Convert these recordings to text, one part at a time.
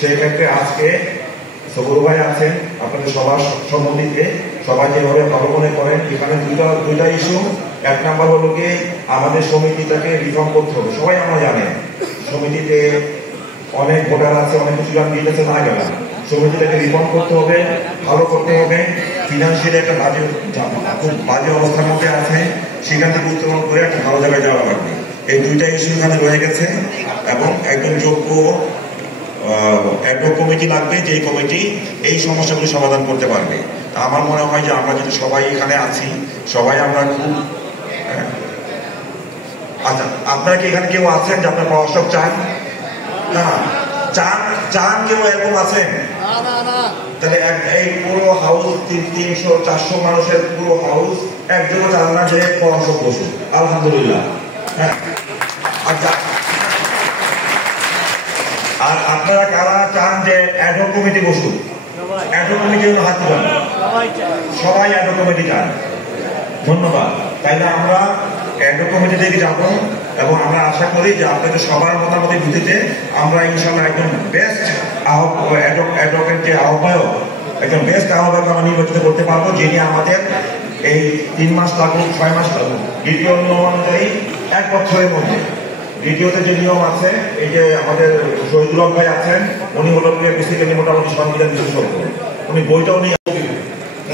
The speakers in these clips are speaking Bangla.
সেই ক্ষেত্রে আজকে সবুর ভাই আছেন, আপনাদের সবার সম্মতিতে সবাই যেভাবে ভালো মনে করেন, এখানে দুইটা ইস্যু। এক নাম্বার হলো কি আমাদের সমিতিটাকে রিফর্ম করতে হবে। সবাই আমরা জানেন সমিতিতে অনেক ভোটার আছে, অনেক কিছু দিতেছে না গেল। সমিতিটাকে রিফর্ম করতে হবে, ভালো করতে হবে। ফিনান্সিয়ালি একটা খুব বাজে অবস্থার মধ্যে আছে, সেখান থেকে উত্তোলন করে একটা ভালো জায়গায় যাওয়া লাগবে। এই দুইটা ইস্যু এখানে রয়ে গেছে এবং একজন যোগ্য অ্যাডহক কমিটি লাগবে, যে কমিটি এই সমস্যাগুলি সমাধান করতে পারবে। আমার মনে হয় যে আমরা যদি সবাই এখানে আছি, সবাই আমরা খুব আচ্ছা, আপনারা কি এখানে কেউ আছেন যে আপনার পরামর্শ চান? না চান কেউ এরকম আছেন? তাহলে এই পুরো হাউস 300-400 মানুষের পুরো হাউস একজনও চান না যে পরামর্শ বসুন। আলহামদুলিল্লাহ। হ্যাঁ, আচ্ছা, আর আপনারা কারা চান যে অ্যাডহক কমিটি বসুন? অ্যাডহক কমিটি হাত তুলেন। সবাই অ্যাডহক কমিটি চান। ধন্যবাদ। তাইলে আমরা অ্যাডহক কমিটি থেকে যাব এবং আমরা আশা করি যে আপনাদের সবার মতামতের ভিত্তিতে আমরা ইনশাআল্লাহ একজন বেস্ট অ্যাডহকের যে আহ্বায়ক, একজন বেস্ট আহ্বায়ক আমরা নির্বাচিত করতে পারবো, যিনি আমাদের এই 3 মাস লাগুক 6 মাস লাগুক, দ্বিতীয় নিয়ম অনুযায়ী 1 বছরের মধ্যে। দ্বিতীয়তে যে নিয়ম আছে, এই যে আমাদের শহীদুল ভাই আছেন, উনি হলো বেসিক্যালি মোটামুটি সংবিধান বিশেষজ্ঞ, উনি বইটাও নিয়ে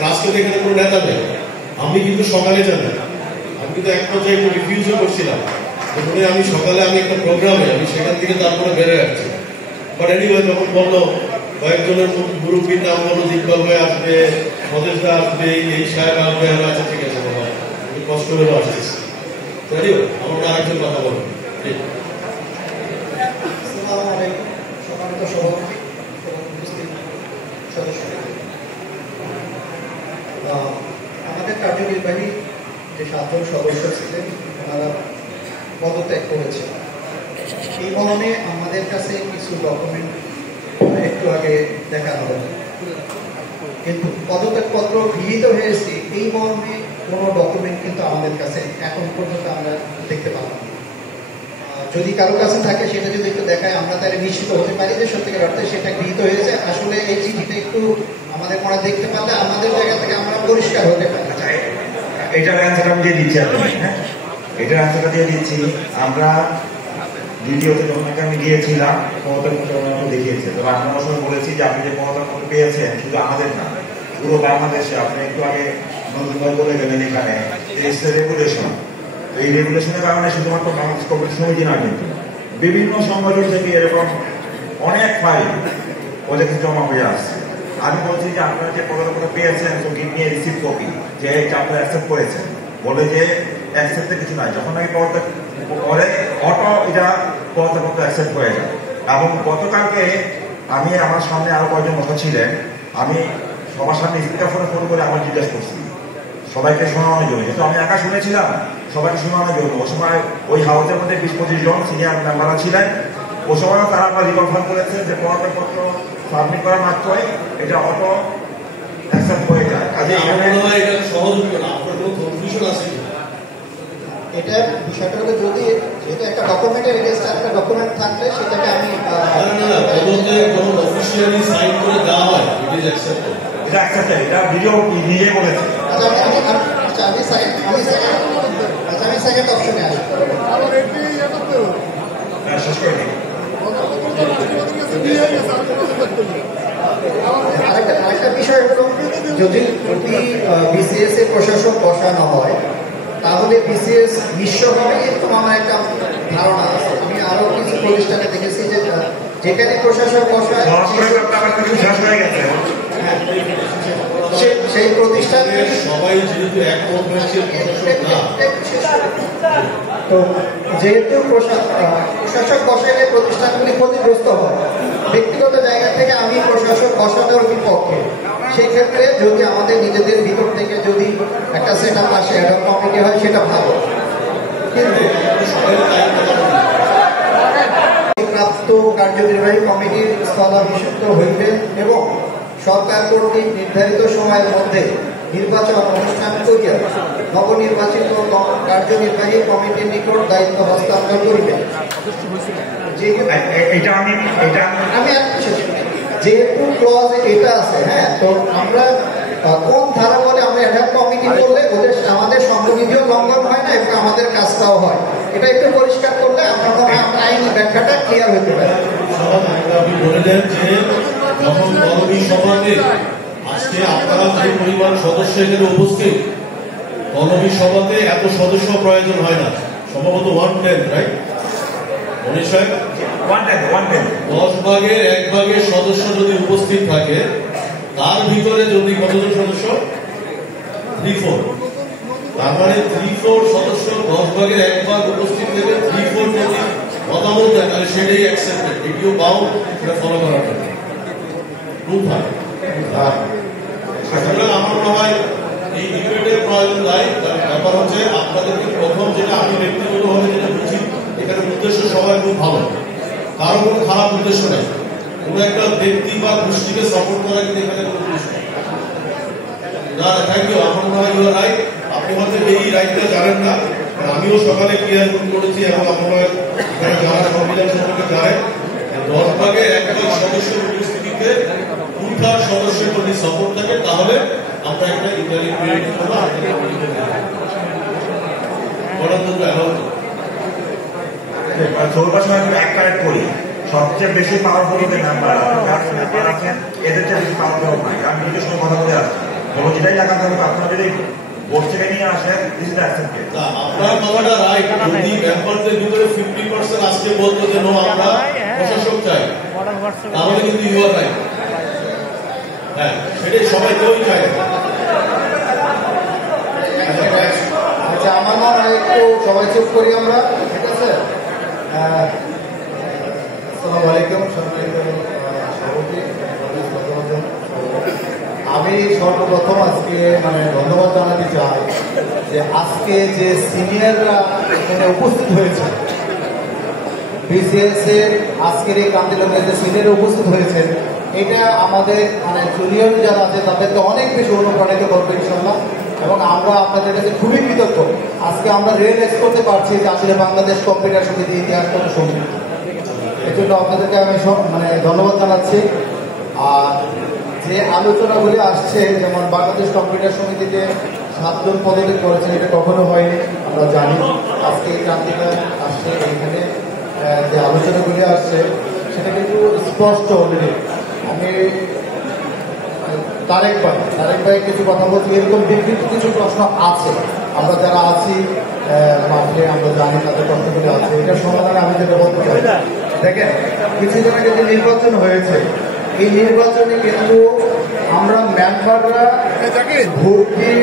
আজকে এখানে কোনো নেতা নেই। আমি কিন্তু সকালে যাবো, আমি কিন্তু এক পর্যায়ে একটু রিফিউজও করছিলাম। আমি সকালে একটা প্রোগ্রামে আমি সেখান থেকে তারপরে বেড়ে যাচ্ছি। বাট এনিওয়ে যখন বললো কয়েকজনের মুরব্বীর নাম বললো, ইকবাল ভাই আসবে, সদেশদা আসবে, এই সাহেব আসবে, আচ্ছা ঠিক আছে বাবা, আমি কষ্ট করে আসতেছি। জানিও আমাকে আরেকজন কথা বলবো। আমাদের কার্যনির্বাহী যে 7 জন সদস্য ছিলেন ওনারা পদত্যাগ করেছে। এই মর্মে আমাদের কাছে কিছু ডকুমেন্ট একটু আগে দেখা হবে, কিন্তু পদত্যাগপত্র গৃহীত হয়েছে এই মর্মে কোনো ডকুমেন্ট কিন্তু আমাদের কাছে এখন পর্যন্ত আমরা দেখতে পাবো। যদি কারো কাছে থাকে সেটা যদি একটু দেখায়, আমরা তাহলে নিশ্চিত হতে পারি যে সত্যিকার অর্থে সেটা গৃহীত হয়েছে। আসলে এই চিঠিটা একটু আমাদের মনে দেখতে পারলে আমাদের জায়গা থেকে আমরা পরিষ্কার হতে পারি। এটার অ্যান্সার আমি দিয়ে দিচ্ছি আপনাকে। হ্যাঁ, এটার অ্যান্সারটা দিয়ে দিচ্ছি। আমরা দ্বিতীয়ত যখন আমি গিয়েছিলাম পদত্যাগপত্র দেখিয়েছে, তবে আমরা সময় বলেছি যে আপনি যে পদত্যাগপত্র পেয়েছেন শুধু আমাদের না, পুরো বাংলাদেশে। আপনি একটু আগে নতুনভাবে বলে গেলেন এখানে রেগুলেশন, এই রেগুলেশনের কারণে শুধুমাত্র বাংলাদেশ কমিটি সমিতি না, কিন্তু বিভিন্ন সংগঠন থেকে এরকম অনেক ফাইল ওদের কাছে জমা হয়ে আসছে। আমি বলছি যে আপনারা যে পদত্যাগপত্র পেয়েছেন তো নিয়ে রিসিভ কপি, যে এটা আপনারা অ্যাকসেপ্ট করেছেন, বলে যে অ্যাকসেপ্টে কিছু নাই। যখন আমি পদত্যাগ করে অটো এটা পদত্যাগপত্র অ্যাকসেপ্ট হয়ে যায়। এবং গতকালকে আমি আমার সামনে আরো কয়েকজন কথা ছিলেন, আমি সবার সামনে স্পিকারফোনে ফোন করে আমার জিজ্ঞেস করছি সবাইকে শোনানোর জন্য, যেহেতু আমি একা শুনেছিলাম সবাইকে শোনানোর জন্য। ওই সময় ওই হাউসের মধ্যে 20-25 জন সিনিয়র মেম্বাররা ছিলেন। ওই সময় তারা আবার রিকনফার্ম করেছে যে পদত্যাগপত্র সাবমিট করা মাত্রই এটা অটো অ্যাকসেপ্ট হয়ে যায়। এটা বিষয়টা হলো যদি যেটা একটা ডকুমেন্টের রেজিস্টার একটা ডকুমেন্ট থাকলে সেটাকে আমি অফিশিয়ালি সাইন করে দেওয়া হয়, ইট ইজ অ্যাকসেপ্টেড। এটা অ্যাকসেপ্টেড, এটা ভিডিও নিজে বলেছে। আমি সেকেন্ড অপশনে আসি। শেষ করে দিই। আরেকটা বিষয় হলো, যদি বিসিএস এর প্রশাসক বসানো হয় তাহলে বিসিএস নিঃস্ব হবে, এরকম আমার একটা ধারণা আছে। আমি আরো কিছু প্রতিষ্ঠানে দেখেছি যে যেখানে প্রশাসক বসায় সেই প্রতিষ্ঠানে সবাই যেহেতু এক তো যেহেতু প্রশাসক বসাইলে প্রতিষ্ঠানগুলি ক্ষতিগ্রস্ত হয়, ব্যক্তিগত জায়গা থেকে আমি প্রশাসক বসানোর বিপক্ষে। সেই ক্ষেত্রে যদি আমাদের নিজেদের ভিতর থেকে যদি একটা সেট আপ আসে, অ্যাডহক কমিটি হয়, সেটা ভালো। কিন্তু প্রাপ্ত কার্যনির্বাহী কমিটির স্থলাভিষিক্ত হইবে এবং সরকার কর্তৃক নির্ধারিত সময়ের মধ্যে নির্বাচন অনুষ্ঠান করিয়া নবনির্বাচিত কার্যনির্বাহী কমিটির নিকট দায়িত্ব হস্তান্তর করিবে। এটা আমি শেষ করি। যেহেতু ক্লজ এটা আছে, হ্যাঁ, তো আমরা কোন ধারা বলে আমরা অ্যাডহক কমিটি করলে ওদের আমাদের সংবিধিও লঙ্ঘন হয় না এবং আমাদের কাজটাও হয়, এটা একটু পরিষ্কার করলে আমরা মনে হয় আমরা আইন ব্যাখ্যাটা ক্লিয়ার হতে পারে। আপনি বলে দেন যে যখন কমিটি সভাতে আজকে আপনারা যে পরিবার সদস্য এখানে উপস্থিত, কমিটি সভাতে এত সদস্য প্রয়োজন হয় না, সম্ভবত 110, রাইট? 10 ভাগের 1 ভাগের সদস্য যদি উপস্থিত থাকে, তার ভিতরে যদি কতজন সদস্য? 3/4। তার মানে 3/4 সদস্য 10 ভাগের 1 ভাগ উপস্থিত থেকে 3/4 যদি মতামত দেয়, তাহলে সেটাই অ্যাকসেপ্টেড, এটিও পাও, সেটা ফলো করার জন্য খুব ভালো। সুতরাং আমার মনে হয় এই ডিবেটের প্রয়োজন নাই। তার ব্যাপার হচ্ছে আপনাদেরকে প্রথম যেটা আমি ব্যক্তিগতভাবে যেটা বুঝি, এখানে উদ্দেশ্য সবাই খুব ভালো, কারো কোনো খারাপ উদ্দেশ্য নেই, কোনো একটা ব্যক্তি বা গোষ্ঠীকে সাপোর্ট করা কিন্তু এখানে কোনো উদ্দেশ্য নেই। না, থ্যাংক ইউ। আমার মনে হয় ইউ আর রাইট। আপনি হয়তো এই রাইটটা জানেন না, আমিও সকালে ক্লিয়ার করেছি এবং আপনারা এখানে যারা সংবিধান সম্পর্কে জানেন, 10 ভাগে 1 ভাগ সদস্যের উপস্থিতিতে 2/3 সদস্যের যদি সাপোর্ট থাকে, তাহলে আমরা একটা ইন্টারিম পিরিয়ড করবো। চলবার সময় এক কারেক্ট করি, সবচেয়ে বেশি পাওয়ারফুল যে নাম্বার আছেন এদের চেয়ে বেশি পাওয়ারফুল নাই। আমি নিজের সঙ্গে কথা বলে আসছি, কোনো যেটাই লাগাতে হবে আপনারা যদি বোর্ড থেকে নিয়ে আসেন, দিস ইজ অ্যাকসেপ্টেড। আপনার কথাটা রাইট। যদি মেম্বারদের ভিতরে 50% আজকে বলতো যে নো, আমরা প্রশাসক চাই, তাহলে কিন্তু ইউ আর রাইট। হ্যাঁ, সেটাই সবাই কেউই চায়। আচ্ছা, আমার মনে হয় একটু সবাই চুপ করি আমরা, ঠিক আছে? আসসালামু আলাইকুম, সম্মানিত সভাপতি, আমি সর্বপ্রথম আজকে ধন্যবাদ জানাতে চাই যে আজকে যে সিনিয়ররা এখানে উপস্থিত হয়েছে, বিসিএস এর আজকের এই কান্তিলগ্নে যে সিনিয়র উপস্থিত হয়েছে, এটা আমাদের জুনিয়র যারা আছে তাদেরকে অনেক বেশি অনুপ্রাণিত করবে ইনশাল্লাহ। এবং আমরা আপনাদের কাছে খুবই কৃতজ্ঞ, আজকে আমরা রিয়েলাইজ করতে পারছি যে আসলে বাংলাদেশ কম্পিউটার সমিতি ইতিহাস কত সমৃদ্ধ। এই জন্য আপনাদেরকে আমি ধন্যবাদ জানাচ্ছি। আর যে আলোচনাগুলি আসছে, যেমন বাংলাদেশ কম্পিউটার সমিতিতে 7 জন পদত্যাগ করেছেন, এটা কখনো হয়নি, আমরা জানি। আজকে এই ক্রান্তিটা আসছে, এখানে যে আলোচনাগুলি আসছে সেটা কিন্তু স্পষ্ট অলরেডি। আমি তারেক ভাই কিছু কথা বলছি, এরকম বিকৃত কিছু প্রশ্ন আছে, আমরা যারা আছি মাঠে আমরা জানি তাদের প্রশ্নগুলি আছে, এটার সমাধানে আমি যেটা বলতে চাই, দেখেন কিছুদিন আগে যে নির্বাচন হয়েছে, এই নির্বাচনে কিন্তু আমরা মেম্বাররা ভোট দিয়ে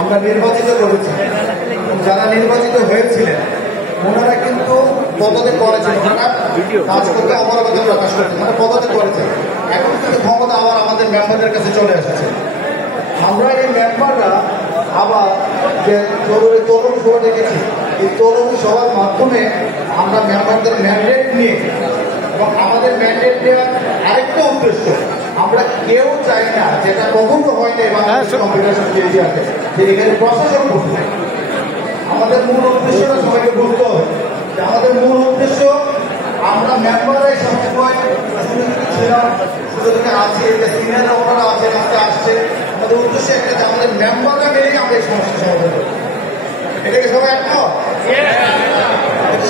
আমরা নির্বাচিত করেছি। যারা নির্বাচিত হয়েছিলেন ওনারা কিন্তু পদত্যাগ করেছেন, ওনারা কাজ করতে অবরগত প্রকাশ করছেন, পদত্যাগ করেছেন। এখন কিন্তু ক্ষমতা আবার আমাদের মেম্বারদের কাছে চলে এসেছে। আমরা এই মেম্বাররা আবার যে তরুণ সভা দেখেছি, এই তরুণ সভার মাধ্যমে আমরা মেম্বারদের ম্যান্ডেট নিয়ে, এবং আমাদের ম্যান্ডেট নেওয়ার আরেকটা উদ্দেশ্য, আমরা কেউ চাই না, যেটা কখনো হয়নি বাংলাদেশ কম্পিউটার সমিতির ইতিহাসে, যে এখানে প্রশাসন করতে। আমাদের মূল উদ্দেশ্যটা সবাইকে বুঝতে হবে, যে আমাদের মূল উদ্দেশ্য আমরা মেম্বাররাই সবসময় ছিলাম, সুযোগে আছে, যে সিনিয়র ওনারা আছেন, আজকে আসছে, আমাদের উদ্দেশ্য একটা, যে আমাদের মেম্বাররা মিলেই আমরা এই সমস্যা সমাধান করব। এটাকে সবাই একমত?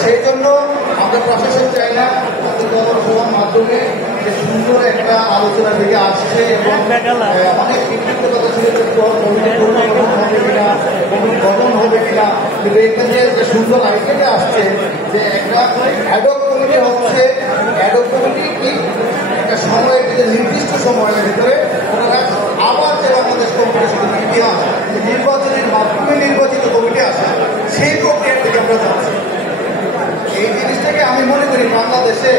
সেই জন্য আমরা প্রশাসন চাই না, আমাদের গণসভার মাধ্যমে যে সুন্দর একটা আলোচনা থেকে আসছে, এবং অনেক বিকৃত কথা ছিল, গঠন হবে কিনা, কিন্তু এখানে যে সুন্দর আইডিয়াটা আসছে যে একটা অ্যাডক কমিটি হচ্ছে, অ্যাডক কমিটি কি একটা সময়ের ভিতরে, নির্দিষ্ট সময়ের ভিতরে ওনারা আবার যে বাংলাদেশ কম্পিউটার সমিতির ইতিহাস নির্বাচনের মাধ্যমে নির্বাচিত কমিটি আসে, সেই প্রক্রিয়ার থেকে আমরা যাচ্ছি। এই জিনিসটাকে আমি মনে করি বাংলাদেশে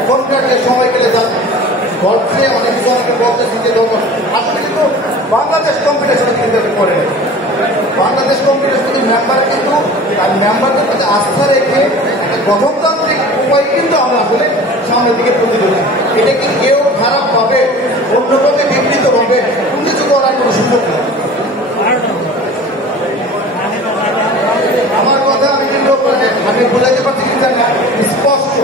এখনকার যে সময় গেলে যাচ্ছে ঘটছে, অনেক কিছু অনেকে বলতেছে যে দরকার, আসলে কিন্তু বাংলাদেশ কম্পিউটার সমিতি কিন্তু করে বাংলাদেশ কম্পিউটার সমিতির মেম্বার কিন্তু মেম্বারদের প্রতি আস্থা রেখে একটা গঠনতান্ত্রিক উপায় কিন্তু আমরা আসলে সামনের দিকে প্রতিযোগী। এটা কি কেউ খারাপ ভাবে, অন্যভাবে বিকৃত ভাবে কোনো কিছু করার কোনো সুযোগ নেই। আমার কথা আমি কিন্তু আমি বোঝাতে পারছি কিনা না, স্পষ্ট,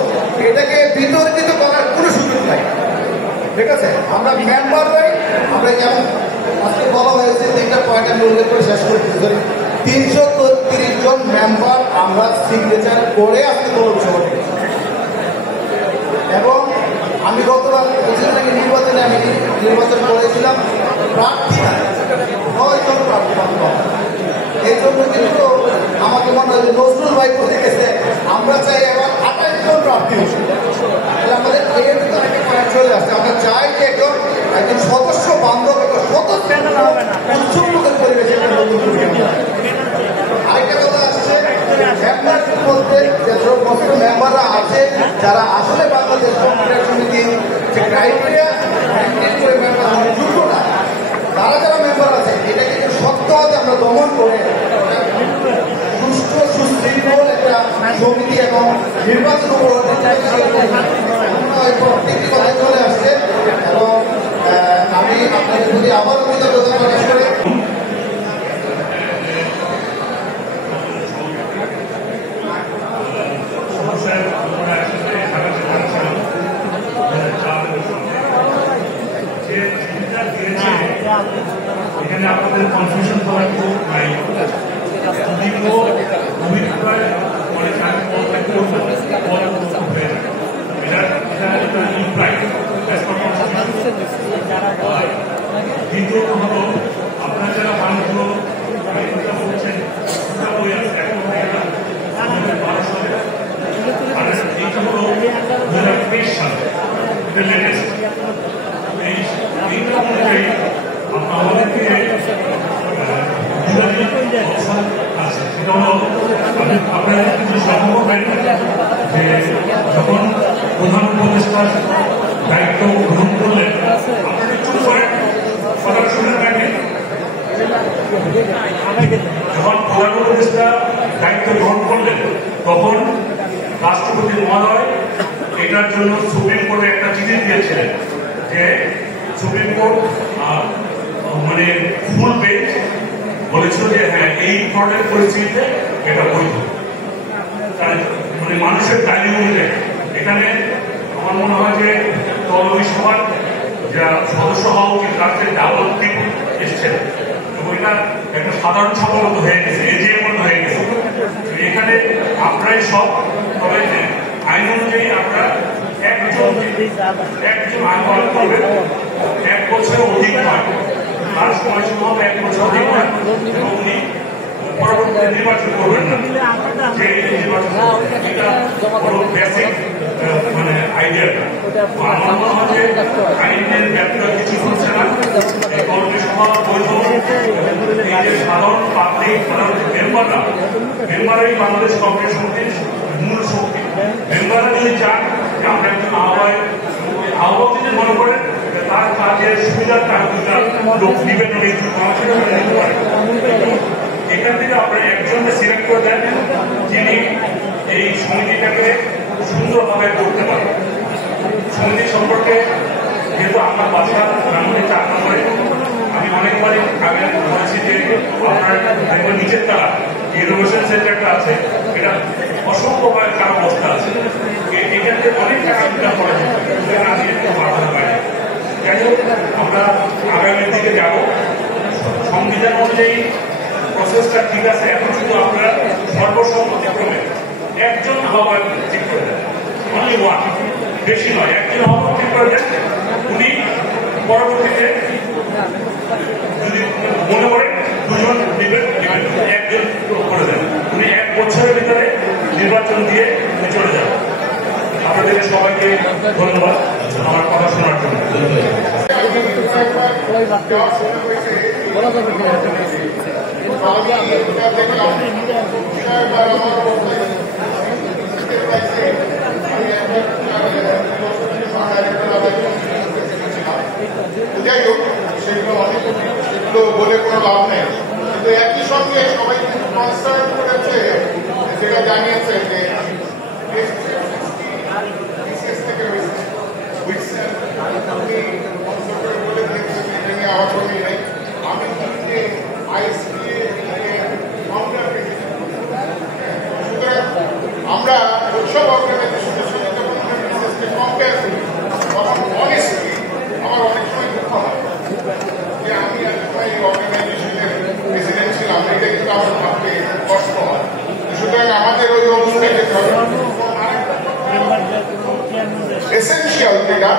এটাকে বিতর্কিত করার কোনো সুযোগ নাই। ঠিক আছে, আমরা মেম্বাররাই আমরা যেমন আজকে বলা হয়েছে তিনটা পয়েন্ট আমি উল্লেখ করে শেষ করতে পারি। 330 জন মেম্বার আমরা সিগনেচার করে আজকে পৌরসভা এবং আমি গতবার পশ্চিমবঙ্গ নির্বাচনে আমি নির্বাচন করেছিলাম প্রার্থী 9 জন প্রার্থী এই জন্য কিন্তু আমাকে মনে হয় নজরুল ভাই বলে গেছে আমরা চাই এবার 28 জন প্রার্থী আমাদের এর ভিতরে একটা পয়েন্ট চলে আসছে। আমরা চাই যে একজন সদস্য বান্ধব সদস্য উৎসুকের পরিবেশে আরেকটা কথা আসছে মেম্বারদের মধ্যে যে সমস্ত মেম্বাররা আছে যারা আসলে বাংলাদেশ কম্পিউটার সমিতির যে ক্রাইটেরিয়া মেনটেন করে মেম্বার যোগ্য না, তারা যারা মেম্বার আছে এটা কিন্তু সত্য হতে আমরা দমন করে সুষ্ঠু সুশৃঙ্খল একটা সমিতি এবং নির্বাচন প্রত্যেকটি কথায় চলে আসছে এবং আমি আপনাদের প্রতি আবার কৃতজ্ঞতা প্রকাশ করে এখানে আপনাদের কনফিউশন করার কেউ নাই। অভিপ্রায় অনেক আগে পদত্যাগ করবো হয়ে যাবে, এটা ইমপ্লাইড। দ্বিতীয়ত হলো আপনারা যারা মানুষগুলো বলছেন বই আছে এখন 2012 সালে, আর এইটা হলো 2023 সালে, এটা লেটেস্ট। এইটা অনুযায়ী আমাদেরকে আছে সেটা হলো আপনারা কিছু সম্ভব যে যখন প্রধান উপদেষ্টার দায়িত্ব গ্রহণ করলেন আপনারা একটু কথা শুনে থাকেন, যখন প্রধান উপদেষ্টা দায়িত্ব গ্রহণ করলেন তখন রাষ্ট্রপতি মহোদয় এটার জন্য সুপ্রিম কোর্টে একটা চিঠি দিয়েছিলেন যে সুপ্রিম কোর্ট মানে ফুল বেঞ্চ বলেছিল যে হ্যাঁ এই ধরনের পরিস্থিতিতে এটা বৈধ, মানে মানুষের দাবি অনুযায়ী। এখানে আমার মনে হয় যে তলবি সভার যা সদস্য হওয়া উচিত তার যে ডাবল টিপ এসছে এবং এটা একটা সাধারণ সফলতা হয়ে গেছে, এজিএর মতো হয়ে গেছে। এখানে আপনারাই সব, তবে আইন অনুযায়ী আপনারা একজন আইন পালন করবেন 1 বছরের অধিক হয়, তার সময়সীমা হবে 1 বছর অধিক হয় এবং উনি পরবর্তীতে নির্বাচন করবেন না। যে নির্বাচন এটা বড় বেসিক মানে আইডিয়াটা। আমার মনে হয় যে আইনের ব্যাপারে কিছু হচ্ছে না, এই কমিটি সভা বৈধ, এই যে সাধারণ পাবলিক সাধারণ মেম্বারই বাংলাদেশ কমিটি সমিতির মূল শক্তি। মেম্বাররা যদি চান যে আমরা একজন আহ্বায়ক যদি মনে করেন তার কাজের সুবিধার কাজটা লোক দিবেন এখান থেকে আপনারা একজনকে সিলেক্ট করে দেন যিনি এই সমিতিটাকে সুন্দরভাবে করতে পারেন। সমিতি সম্পর্কে যেহেতু আমার বাসা রামপুরের 4 নম্বরে, আমি অনেকবারই আগে বলেছি যে আপনার নিচের তারা ইনোভেশন সেন্টারটা আছে, এটা অসংখ্যভাবে খারাপ অবস্থা আছে, এখানে অনেক টাকা ইনকাম করা যেত, আমি একটু বাড়াতে পারি। যাই হোক আমরা আগামীর দিকে যাব, সংবিধান অনুযায়ী প্রসেসটা ঠিক আছে। এখন শুধু আপনারা সর্বসম্মতিক্রমে একজন আহ্বায়ক ঠিক করে দেন, অনলি ওয়ান, বেশি নয়, একজন আহ্বায়ক ঠিক করে দেন। উনি পরবর্তীতে যদি মনে করেন 2 জন দিবেন, একজন করে দেন, উনি 1 বছরের ভিতরে নির্বাচন দিয়ে চলে যাবেন। আপনাদের সবাইকে ধন্যবাদ আমার কথা শোনার জন্য। যাই হোক সেগুলো বলে কোনো লাভ নেই, কিন্তু একই সঙ্গে সবাই কিন্তু কনসার্ন করেছে, যেটা জানিয়েছে যে থেকে বলে দিয়েছে এটা নিয়ে আমার কোনো নেই। আমি কিন্তু সুতরাং আমরা উৎসব অর্গানাইজেশনের সঙ্গে যখন কম্পেয়ার করি তখন অনেস্টলি এটা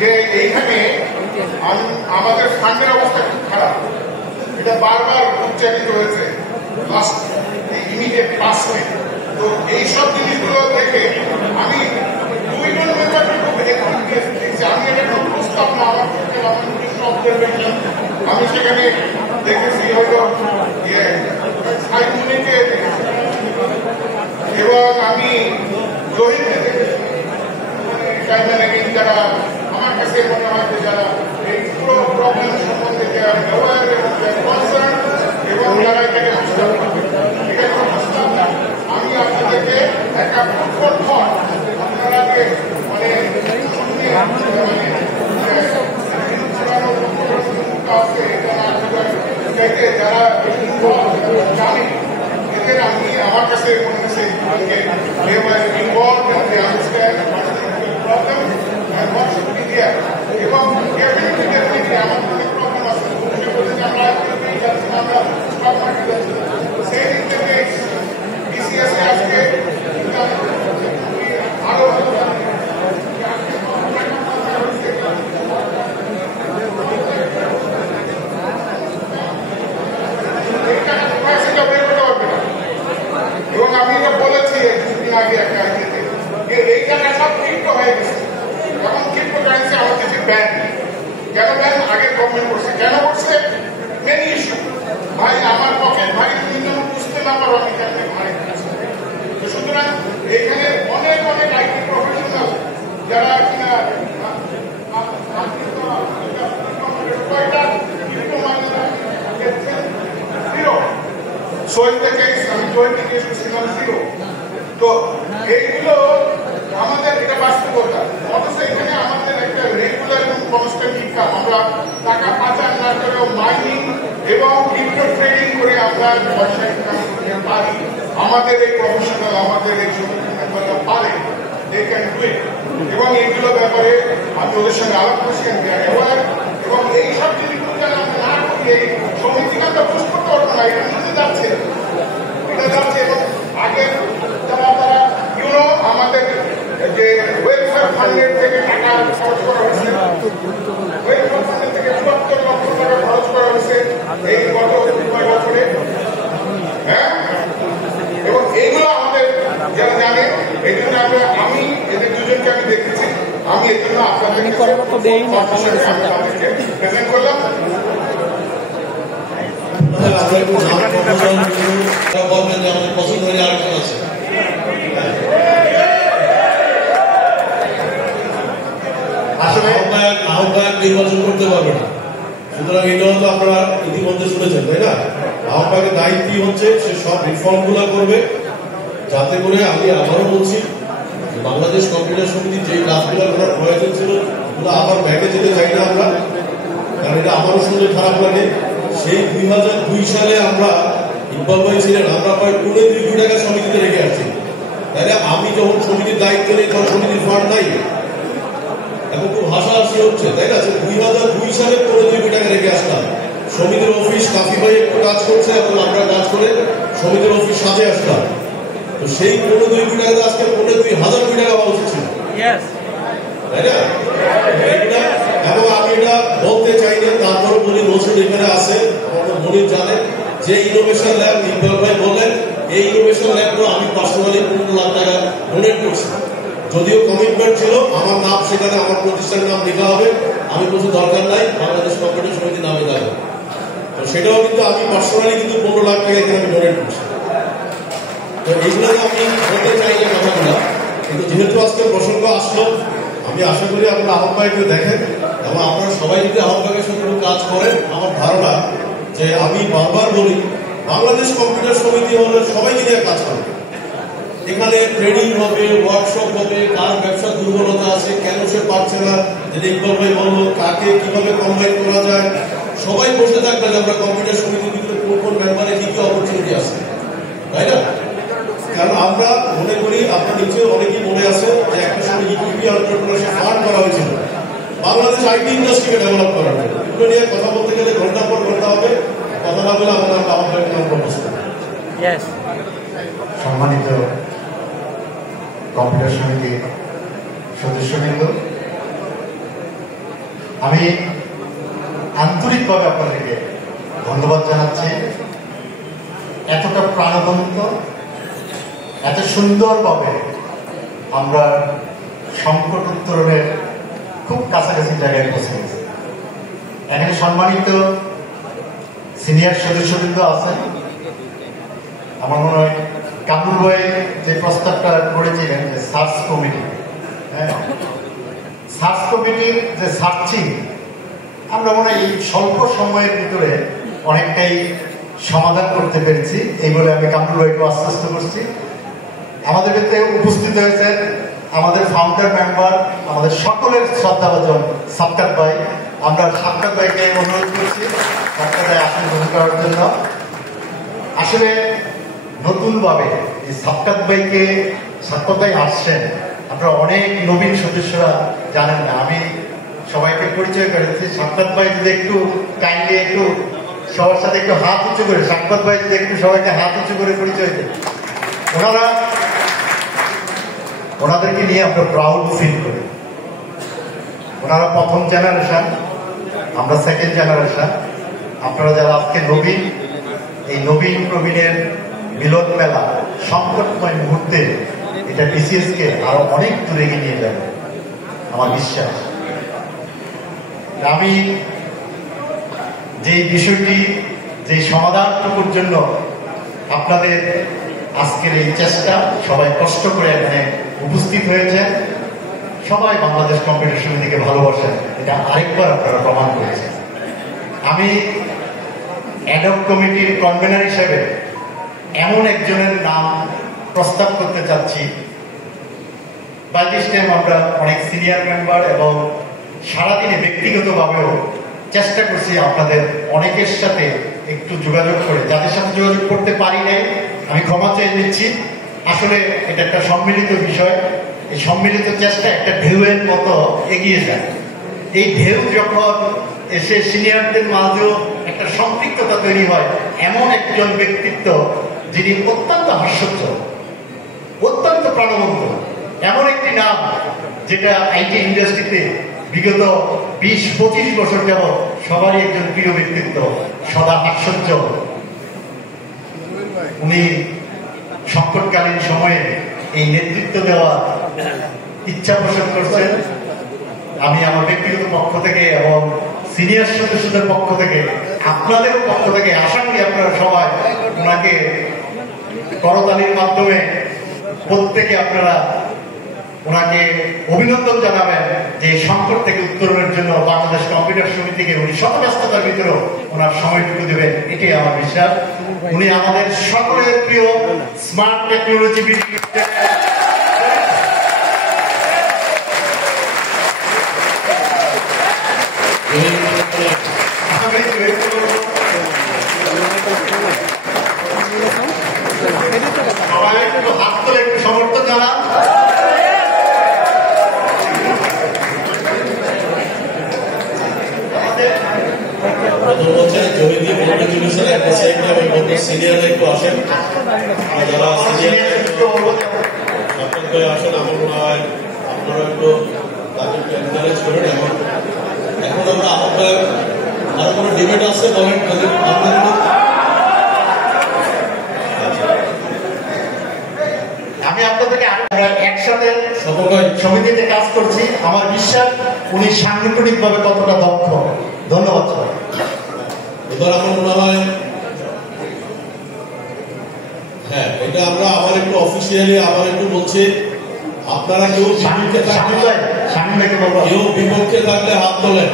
যে এইখানে আমাদের ফান্ডের অবস্থা খুব খারাপ, এটা বারবার উচ্চারিত হয়েছে ইমিডিয়েট পাসে। তো এইসব জিনিসগুলো দেখে আমি দুইজন মেম্বারকে খুব দেখছি, আমি এটা খুব প্রস্তাব না আমার পক্ষে আমার নিজস্ব অবজারভেশন। আমি সেখানে দেখেছি হয়তো সাইমুনিকে দেখেছি এবং আমি রোহিতকে দেখেছি, যারা আমার কাছে মনে হয় যে যারা এই পুরো প্রবলেম সম্বন্ধে কনসার্ন এবং যারা এটাকে প্রস্তাব এটা কোনো প্রস্তাব না। আমি আপনাদেরকে একটা ফুটবল থট আপনারাকে মানে যারা জানে এদের আমি আমার কাছে মনে হচ্ছে এবং আমার অনেক প্রবলেম আছে আমরা সেই দিক থেকে বিসিএস আজকে আরো এবং আমি এটা বলেছি কিছুদিন আগে একটা যে এই টাকা সব ক্রিপ্টো হয়ে গেছে, এখন ক্রিপ্টো কারেন্সি আমাদের দেশে ব্যান। কেন ব্যান? আগের গভর্নমেন্ট করছে। কেন করছে? মেন ইস্যু ভাই আমার পকেট ভাই তুমি যেন বুঝতে না পারো আমি কেন ভাই। সুতরাং এখানে অনেক অনেক আইটি প্রফেশনাল যারা কিনা তো এইগুলো আমাদের এটা বাস্তবতা। অথচ এখানে আমাদের একটা রেগুলার এবং কনস্ট্যান্ট ইনকাম, আমরা টাকা পাচার না করেও মাইনিং এবং ক্রিপ্টো ট্রেডিং করে আমরা পয়সা ইনকাম করতে পারি। আমাদের এই প্রফেশনাল আমাদের এই মেম্বাররা পারে, দে ক্যান ডু ইট। এবং এইগুলো ব্যাপারে আমি ওদের সঙ্গে আলাপ করছি এবং এইসব জিনিসগুলো যেন আমরা না করি, এই সমিতিকে আমরা পুশ করতে পারবো না, এটা নিতে যাচ্ছে এবং আগের যারা তারা ইউনো আমাদের যে ওয়েলফেয়ার ফান্ডের থেকে টাকা খরচ করা হয়েছে, ওয়েলফেয়ার ফান্ডের থেকে ৭৪ লক্ষ টাকা খরচ করা হয়েছে এই গত ২ বছরে। হ্যাঁ, এবং এইগুলো আমাদের যারা জানে, এই জন্য আমি এদের দুজনকে আমি দেখেছি, আমি এই জন্য আপনাদেরকে প্রেজেন্ট করলাম। পছন্দ হলে আরেকজন আছে। আসলে আহ্বায়ক নির্বাচন করতে পারবে না, সুতরাং এটাও তো আপনারা ইতিমধ্যে শুনেছেন, তাই না? আহ্বায়কের দায়িত্বই হচ্ছে সে সব রিফর্ম গুলা করবে, যাতে করে আমি আবারও বলছি বাংলাদেশ কম্পিউটার সমিতির যে কাজগুলো করার প্রয়োজন ছিল ওগুলো আবার ব্যাগে যেতে চাই না আমরা, কারণ এটা আমারও শুনতে খারাপ লাগে। সেই 2002 সালে আমরা ইকবাল ভাই ছিলেন, আমরা প্রায় 2.5 কোটি টাকা সমিতিতে রেখে আসছি। তাহলে আমি যখন সমিতির দায়িত্ব নিই তখন সমিতির ফান্ড নাই, এখন খুব হাসাহাসি হচ্ছে, তাই না? 2002 সালে 2.5 কোটি টাকা রেখে আসলাম। সমিতির অফিস কাফি ভাই একটু কাজ করছে এবং আমরা কাজ করে সমিতির অফিস সাজে আসলাম। তো সেই 2.5 কোটি টাকা আজকে 2.5 কোটি টাকা পাওয়া উচিত ছিল, তাই না? এবং আমি এটা বলতে চাই না, তারপর বলি নজরুল এখানে আছে, মনির জানে যে ইনোভেশন ল্যাব ইকবাল ভাই বললেন, এই ইনোভেশন ল্যাবগুলো আমি পার্সোনালি 15 লাখ টাকা ডোনেট করছি। যদিও কমিটমেন্ট ছিল আমার নাম সেখানে আমার প্রতিষ্ঠানের নাম লেখা হবে, আমি বলছি দরকার নাই, বাংলাদেশ কম্পিউটার সমিতির নামে যাবে। তো সেটাও কিন্তু আমি পার্সোনালি কিন্তু 15 লাখ টাকা এখানে আমি ডোনেট করছি। তো এইগুলো আমি বলতে চাই না কথাগুলো, কিন্তু যেহেতু আজকে প্রসঙ্গ আসলো, আমি আশা করি আপনারা আহ্বায়ককে দেখেন এবং আপনারা সবাই যদি আহ্বায়কের সাথে কাজ করেন। আমার ধারণা যে আমি বারবার বলি বাংলাদেশ কম্পিউটার সমিতি হলে সবাইকে নিয়ে কাজ করবে, এখানে ট্রেনিং হবে, ওয়ার্কশপ হবে, কার ব্যবসা দুর্বলতা আছে, কেন সে পারছে না, যেটা ইকবাল ভাই বললো কাকে কিভাবে কম্বাইন করা যায়, সবাই বসে থাকবে যে আমরা কম্পিউটার সমিতির ভিতরে কোন কোন মেম্বারে কি কি অপরচুনিটি আছে, তাই না? কারণ আমরা মনে করি আপনার নিচে অনেকেই মনে আছে যে একটা সময় ইকুইটি এন্টারপ্রেনারশিপ ফান্ড করা হয়েছিল বাংলাদেশ আইটি ইন্ডাস্ট্রিকে ডেভেলপ করার জন্য। এগুলো নিয়ে কথা বলতে গেলে ঘন্টার পর ঘন্টা হবে, কথা না বলে আমরা আমাদের নাম প্রপোজ করি। সম্মানিত কম্পিউটার সমিতির সদস্যবৃন্দ, আমি আন্তরিকভাবে আপনাদেরকে ধন্যবাদ জানাচ্ছি। এতটা প্রাণবন্ত, এত সুন্দরভাবে আমরা সংকট উত্তরণের খুব কাছাকাছি জায়গায় পৌঁছে গেছি। এখানে সম্মানিত সিনিয়র সদস্যবৃন্দ আছেন। আমার মনে হয় কামরুল ভাই যে প্রস্তাবটা করেছিলেন যে সার্চ কমিটি, সার্চ কমিটির যে সার্চিং আমরা মনে হয় এই স্বল্প সময়ের ভিতরে অনেকটাই সমাধান করতে পেরেছি, এই বলে আমি কামরুল ভাইকে আশ্বস্ত করছি। আমাদের ক্ষেত্রে উপস্থিত হয়েছেন আমাদের ফাউন্ডার মেম্বার, আমাদের সকলের শ্রদ্ধাভাজন সাবকাত ভাই। আমরা সাবকাত ভাইকে অনুরোধ করছি সাবকাত ভাই আসন গ্রহণ করার জন্য। আসলে নতুনভাবে এই সাবকাত ভাই আসছেন, আপনারা অনেক নবীন সদস্যরা জানেন না। আমি সবাইকে পরিচয় করেছি। সাবকাত ভাই যদি একটু কাইন্ডলি একটু সবার সাথে একটু হাত উঁচু করে, সাবকাত ভাই যদি একটু সবাইকে হাত উঁচু করে পরিচয় দেন। ওনাদেরকে নিয়ে আমরা প্রাউড ফিল করি। ওনারা প্রথম জেনারেশন, আমরা সেকেন্ড জেনারেশন। আপনারা যারা আজকে নবীন, এই নবীন প্রবীণের মিলন মেলা সংকটময় মুহূর্তে এটা বিসিএস কে আরো অনেক দূরে এগিয়ে নিয়ে যাবে আমার বিশ্বাস। আমি যে বিষয়টি, যে সমাধানটুকুর জন্য আপনাদের আজকের এই চেষ্টা, সবাই কষ্ট করে এখানে উপস্থিত হয়েছে, সবাই বাংলাদেশ কম্পিউটার সমিতিকে ভালোবাসেন, এটা আরেকবার আপনারা প্রমাণ করেছেন। আমি অ্যাডহক কমিটির কনভেনার হিসেবে এমন একজনের নাম প্রস্তাব করতে চাচ্ছি। বাই দিস টাইম আমরা অনেক সিনিয়র মেম্বার এবং সারাদিনে ব্যক্তিগতভাবেও চেষ্টা করছি আপনাদের অনেকের সাথে একটু যোগাযোগ করে, যাদের সাথে যোগাযোগ করতে পারি নাই আমি ক্ষমা চেয়ে নিচ্ছি। আসলে এটা একটা সম্মিলিত বিষয়। এই সম্মিলিত চেষ্টা একটা ঢেউয়ের মতো এগিয়ে যায়। এই ঢেউ যখন এসে সিনিয়রদের মাঝেও একটা সম্পৃক্ততা তৈরি হয়, এমন একজন ব্যক্তিত্ব যিনি অত্যন্ত হাস্যোজ্জ্বল, অত্যন্ত প্রাণবন্ত, এমন একটি নাম যেটা আইটি ইন্ডাস্ট্রিতে বিগত 20-25 বছর যাবৎ সবারই একজন প্রিয় ব্যক্তিত্ব, সদা হাস্যোজ্জ্বল। উনি সংকটকালীন সময়ে এই নেতৃত্ব দেওয়ার ইচ্ছা পোষণ করছেন। আমি আমার ব্যক্তিগত পক্ষ থেকে এবং সিনিয়র সদস্যদের পক্ষ থেকে, আপনাদের পক্ষ থেকে আশা করি আপনারা সবাই ওনাকে করতালির মাধ্যমে প্রত্যেকে আপনারা ওনাকে অভিনন্দন জানাবেন যে সংকট থেকে উত্তরণের জন্য বাংলাদেশ কম্পিউটার সমিতিকে উনি শত ব্যস্ততার ভিতরেও ওনার সময়টুকু দেবেন, এটাই আমার বিশ্বাস। উনি আমাদের সকলের প্রিয় স্মার্ট টেকনোলজি সবাই একটু হাত তুলে একটু সমর্থন জানান। সিনিয়র একটু আসেন, যারা সিনিয়র আসেন, আমার মনে হয় আপনারা একটু তাদেরকে এনকারেজ করেন। এখন আমরা আপনার আরো কোনো ডিবেট আসছে বলেন আপনাদের। আমি আপনাদেরকে একসাথে সমিতিতে কাজ করছি, আমার বিশ্বাস উনি সাংগঠনিকভাবে কতটা দক্ষ। ধন্যবাদ। এবার আমার মনে হয় হ্যাঁ, এটা আমরা আবার একটু অফিসিয়ালি আবার একটু বলছি, আপনারা কেউ বিপক্ষে থাকলে হাত তোলেন,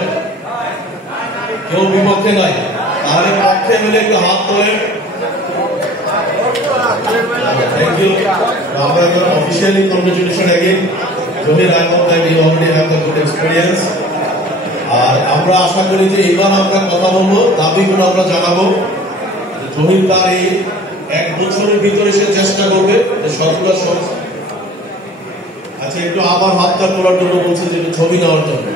কেউ বিপক্ষে নাই, তাহলে পক্ষে মিলে একটু হাত তোলেন। Thank you. আমরা officially congratulation again Zahir Ahmed ভাই, you already have the good experience. আর আমরা আশা করি যে এবার আমরা কথা বলবো, দাবিগুলো আমরা জানাবো। জহির তার এই 1 বছরের ভিতরে সে চেষ্টা করবে যে সবগুলো সব। আচ্ছা, একটু আমার হাতটা তোলার জন্য বলছে যে ছবি নেওয়ার জন্য।